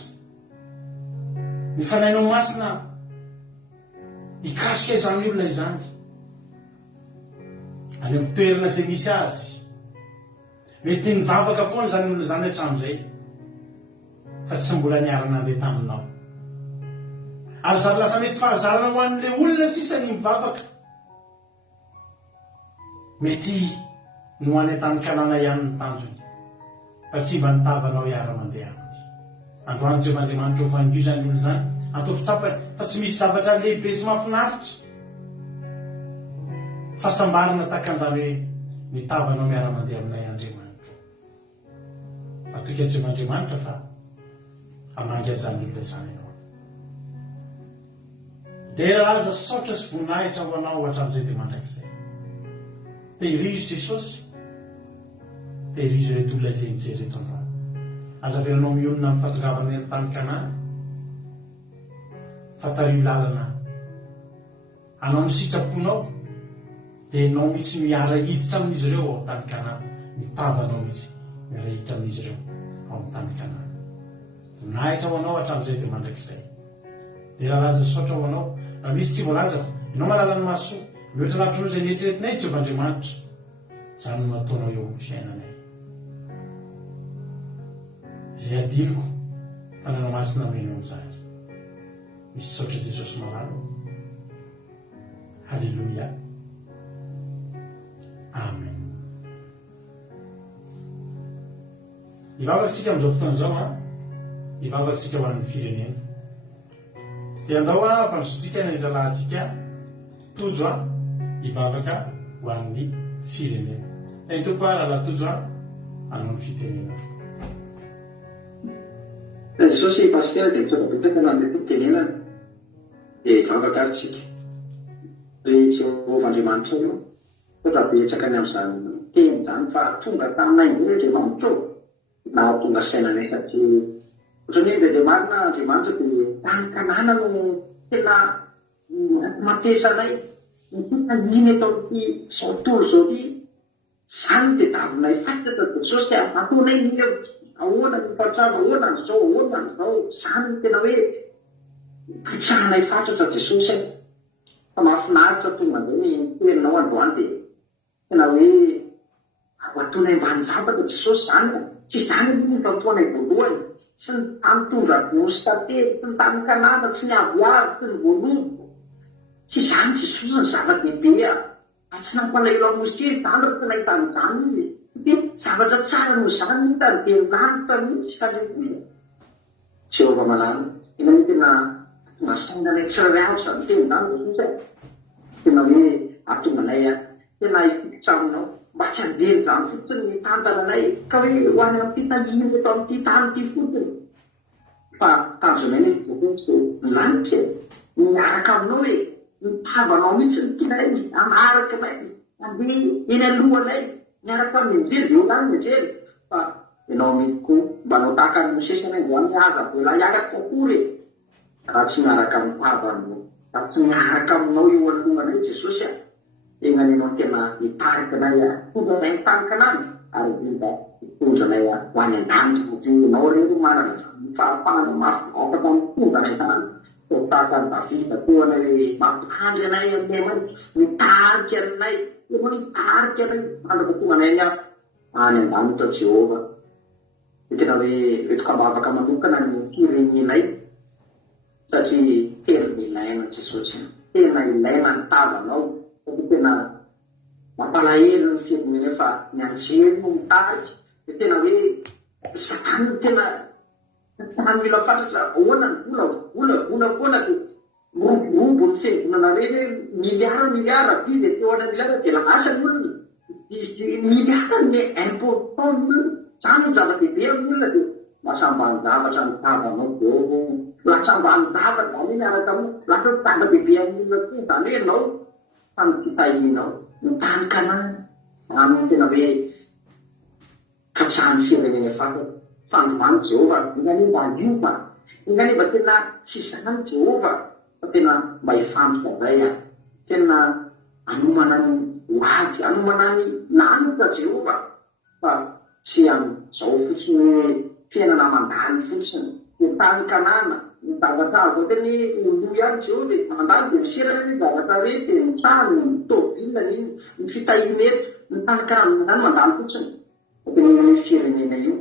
ny fanahinao masina ikasika izany olona izany any amin'ny toerana izay misy azy. Mety nivavaka foana zany olona zany hatramin'izay fa tsy mbola niarana andeha taminao. Ary zary lasa mety fahazarana ho an'ilay olona sisa ny mivavaka. Mety no any an-tany Kanana ihany ny tanjony, fa tsy mba nitavanao hiara-mandeha aminy. Androany Jehovah'Andriamanitra ho vaingo zany olona zany, atao fitsapany fa tsy misy zavatra lehibe sy mahafinaritra fahasambarana tahakan'izany hoe nitavanao miara-mandeha aminay Andriamanitra. Atoka Jehovah'Andriamanitra fa hamangy an'izany olona izany ianao. Dia aza saotra sy voninahitra ho anao hatramin'izay dia mandrakizay. Tehirizo Jesosy, tehirizo ireto olona izay nijery reto androany. Azaveranao mionona amin'ny fahatongavana ny tany Kanana, fatario lalana anao ny sitraponao, dia enao misy miara hiditra amin'izy ireo ao tany Kanana, mitavanao misy miara hiditra amin'izy ireo ao amin'ny tany Kanana. Voninahitra ho anao hatramin'izay dia mandrakizay. Dia raha laza saotra ho anao, raha misy tsy voalaza fa ianao malala ny masoa, mihoatra lavitra izay nieritreretinay Jehovah'Andriamanitra, izany no ataonao eo amin'ny fiainanay. Izay adiniko fa nanao masina meno an'izany. Misy saotra Jesosy malala. Halleluia. Amen. Hivavakantsika amin'izao fotoana izao, hivavakantsika ho an'ny firenena. Dia andao mpandrosotsika ny lalahantsika tojo hivavaka ho an'ny firenena. Ny tompo raha tojo hanao ny fitenena. Jesosy pasitera dia mitondra nandeha fitenenana dia hivavaka ary tsika. Ry Jehovah'Andriamanitra io tonga betsaka ny amin'izany teny zany fa tonga taminay indray dia mamitro na tonga sainanay satria ohatran'ny hoe dia marina Andriamanitra dia tany Kanana no tena matesanay nytena iny atao ity zao tontolo zao ity zany dia davinay fatatra Jesosy dia atonay ny ahoana ny fatrava, ahoana n'izao, ahoana n'izao, zany tena hoe kitsahanay fatratra Jesosy ay. Fa mahafinaritra tonga izay ny toerinao androany dia tena hoe atonay ambany zavatra Jesosy zany, tsy zany ny fampoanay voalohany, sy ny tany tondra nosy tately, sy ny tany Kanana, tsy ny avoary, sy ny voalobo. Tsy zany Jesosy ny zava-dehibe tsy nampalahelo amosy zany raha tena hitan'izany izy. Dia zavatra tsara no zany hitany dia lanitra mihitsy halleluia. Jehovah malala, ina hoe tena atonga sainanay tsirairay avy zany teny zany Jesosy ay. Tena hoe atonganay tena hifikitra aminao mba tsy handery zany fotsiny ny tantananay ka hoe ho any amin'ny fitangina eto amin'ity tany ity fotsiny. Fa tanjonay ny Jesosy lanitra miaraka aminao hoe mitavanao mihitsy ny tinay, anaraka nay, andeha eny alohanay, miaraka mijery eo lany mijery. Fa ianao mety koa mba nao tahaka ny Mosesy voan'ny aza vola hiaraka kokory raha tsy miaraka mitavano, raha tsy miaraka aminao eo alohanay Jesosy a. Tena ianao tena hitarika nay tonganay ny tany Kanana ary mba hitondranay ho any an-danitra ianao reo manana zany fahafahana afaka mitonganay tany. Tahaka ny Davida toana hoe mampitandry anay aminay mitarika anay, ianao nitarika anay mandaka tonganay any an-danitra Jehova. Tena hoe etoka mba afaka manokana ny firenenay satria tena ilaina Jesosy, tena ilaina ny tavanao tena mampalahelo ny firenena fa mianjely no mitariky de tena hoe sakany tena tany mila fantatra ahoana ny vola foana de moromborombo ny fiangonana reny hoe miliara by de teo ana miliara de lasa ny olona miliara ny important ny olona zany ny zava-dehibe amin'ny olona de masambany zavatra ny tavanao deo lasambany zavatra zany miaraka amin'ny lasa zava-dehibe amin'ny olona koa zany hoe anao tany fitahinao mitany kanany amin'ny tena hoe katsahany firenena fantatra fandroany Jehova ingany mba andiofa ingany mba tena tsy zany Jehova fa tena mba hifantoka zay a tena anomana ny hoavy anomana ny nanika Jehova fa tsy am'izao fotsiny hoe fiainana mandany fotsiny mitany kanana mitavataza teny olo ihany Jehova de mandany de misirana ny zavatra rety mitany mitobila ny fitahineto mitany kanana zany mandany fotsiny fa tena ingany firenena io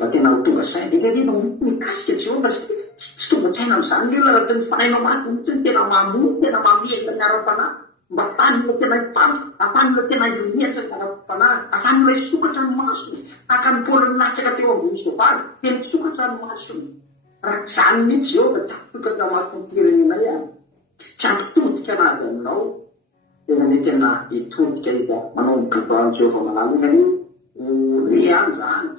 fa tena ho tonga saina de rehefa mikasika Jehova tsy tonga saina am'izany ny olona raha teny fanainao maty mitsiny tena mamono tena mamihetra miara-panahy mba afanina tena hifanto afanina tena hihehatra miara-panahy afanina hisokatra ny masony taka ny Paoly natsaka teo ambony soavaly tena hisokatra ny masony raha tsy zany mihitsy Jehova tsy ampitokatra masony firenena ihany tsy ampitodika anazy aminao tena ny tena hitodika iza manao mikatoany Jehova malala ingany riany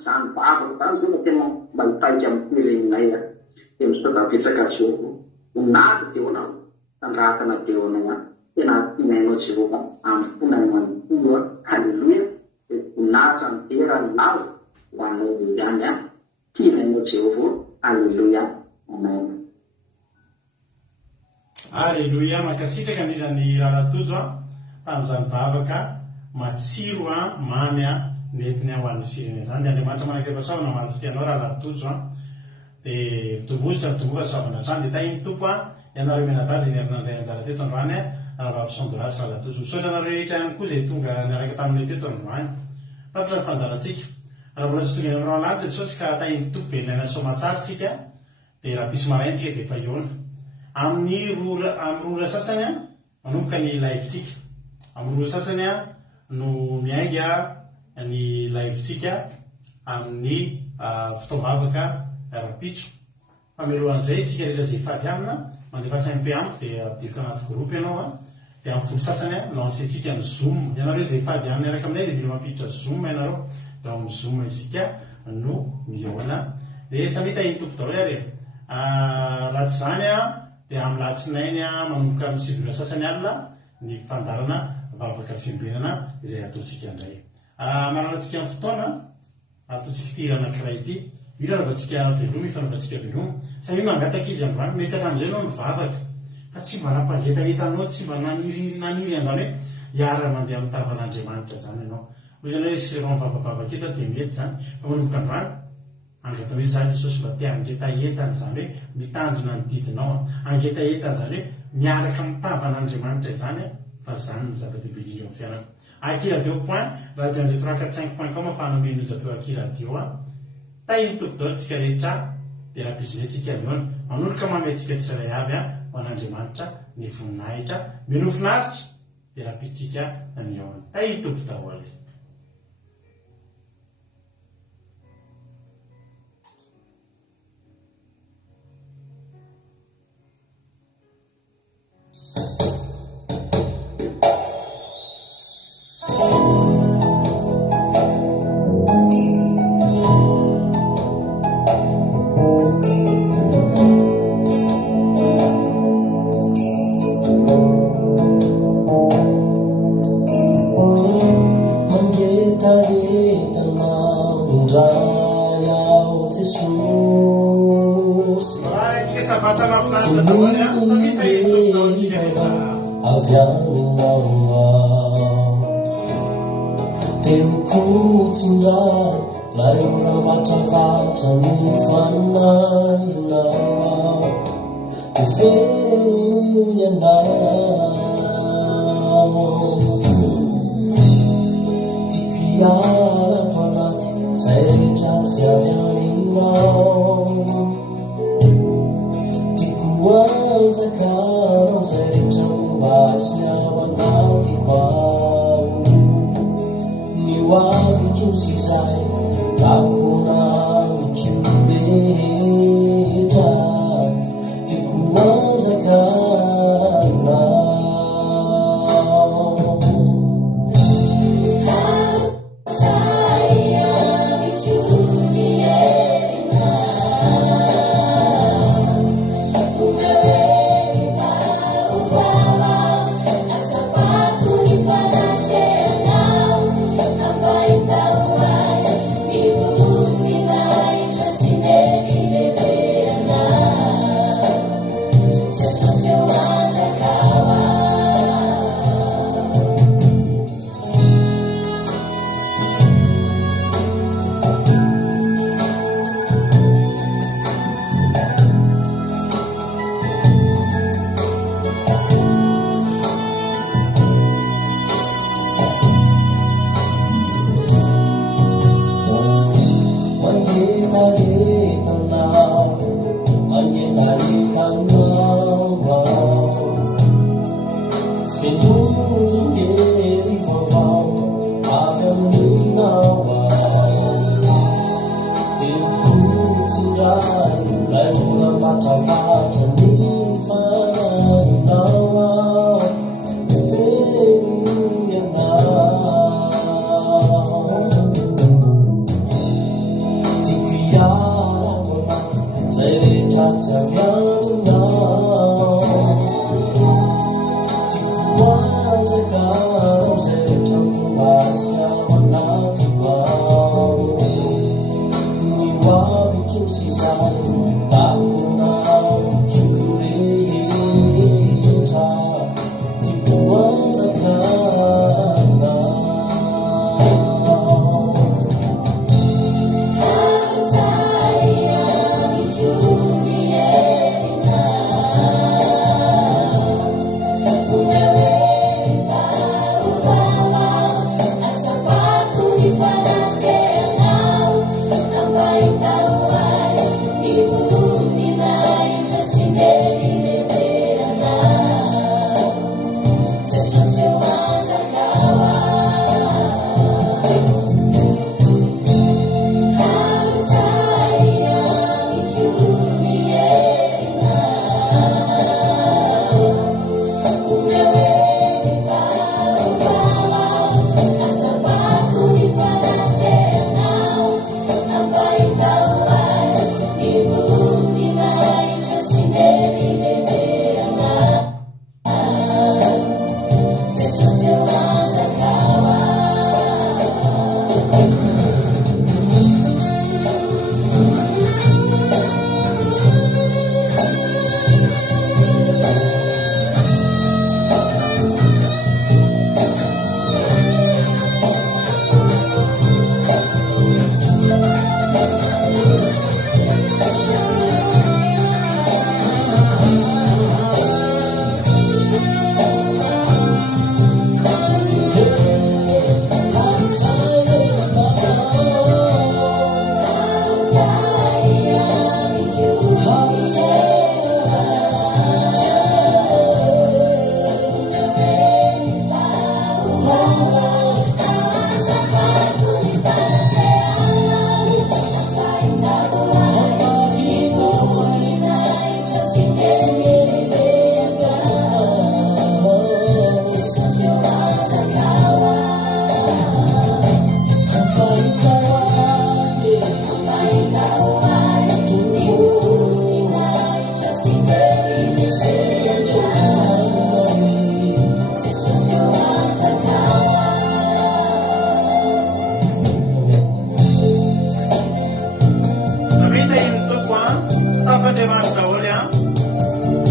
zany vavaka zany zao tena mba hitaika amin'ny firenenay a de misotapetsaka Jehova onady teo anao tandratana teo anao tena tinainao Jehova amin'ny fonainany koa halleluia de onatra ny tera ny lavo ho anao ihany a tinainao Jehova halleluia amen. Halleluia makasitraka indrindra ny raratojo tamin'izany vavaka matsiro mamy netiny ho an'ny firenena zany de Andriamanitra manakrefa saona malofitianao raha latojo de tombozotra mitomboka saovana trany de tahiny tompo ianareo menadazy ny herinandray anjara teto androany raha vavosondorasy raha latojo misaotra anareo rehetra ihany koa zay tonga niaraka taminay teto androany tapitra ny fandaratsika raha mbola tsy tonga ny aminao lanitra saotsy ka tahiny tompo velona somatsary tsika de raha pisy maraintsika de efa iona amin'ny roa sasany manomboka ny live-tsika amin'ny roa sasany no miainga ny live-tsika amin'ny fotoam-bavaka rapitso famelohan'izay tsika rehetra zay fady amina mandefa 5p amiko de adirika anaty groupe ianao de amin'ny folo sasany lancetsika ny zoom ianareo zay fady aminy araka aminay de mila mampiditra zoom ianareo de amin'ny zoom isika no miona de samy tahiny tompo daholo ary raha tsy zany de amin'ny latsinainy manomboka amin'ny sivy sasany alina ny fandarana vavaka fiombenana izay ataontsika indray maranatsika amin'ny fotoana ataontsika tirana kiray ity mila navatsika velomy fanavatsika velomy samy mangataka izy androany mety hatramin'izay anao ny vavaka fa tsy mba nampangetaetanao tsy mba naniry an'izany hoe hiara mandeha amin'ny tavan'Andriamanitra zany ianao hoy zany hoe sy rao vavavavaka eto de mety zany fa manomboka androany angatana hoe zany Jesosy mba te angetaetany zany hoe mitandrina ny didinao angetaetany zany hoe miaraka mitavan'Andriamanitra izany fa zany ny zava-dehibe indrindra amin'ny fiainana akiradio point radio andreto 45.com afanomeny japeo akiradio tahiny tompo daholo tsika rehetra de raha bizinetsika miona manoloka mamehtsika tsirairay avy ho an'Andriamanitra ny voninahitra mino finaritra de raha pitsika miona tahiny tompo daholo. Once I got on, I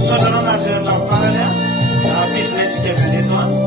Sono non a business che vedo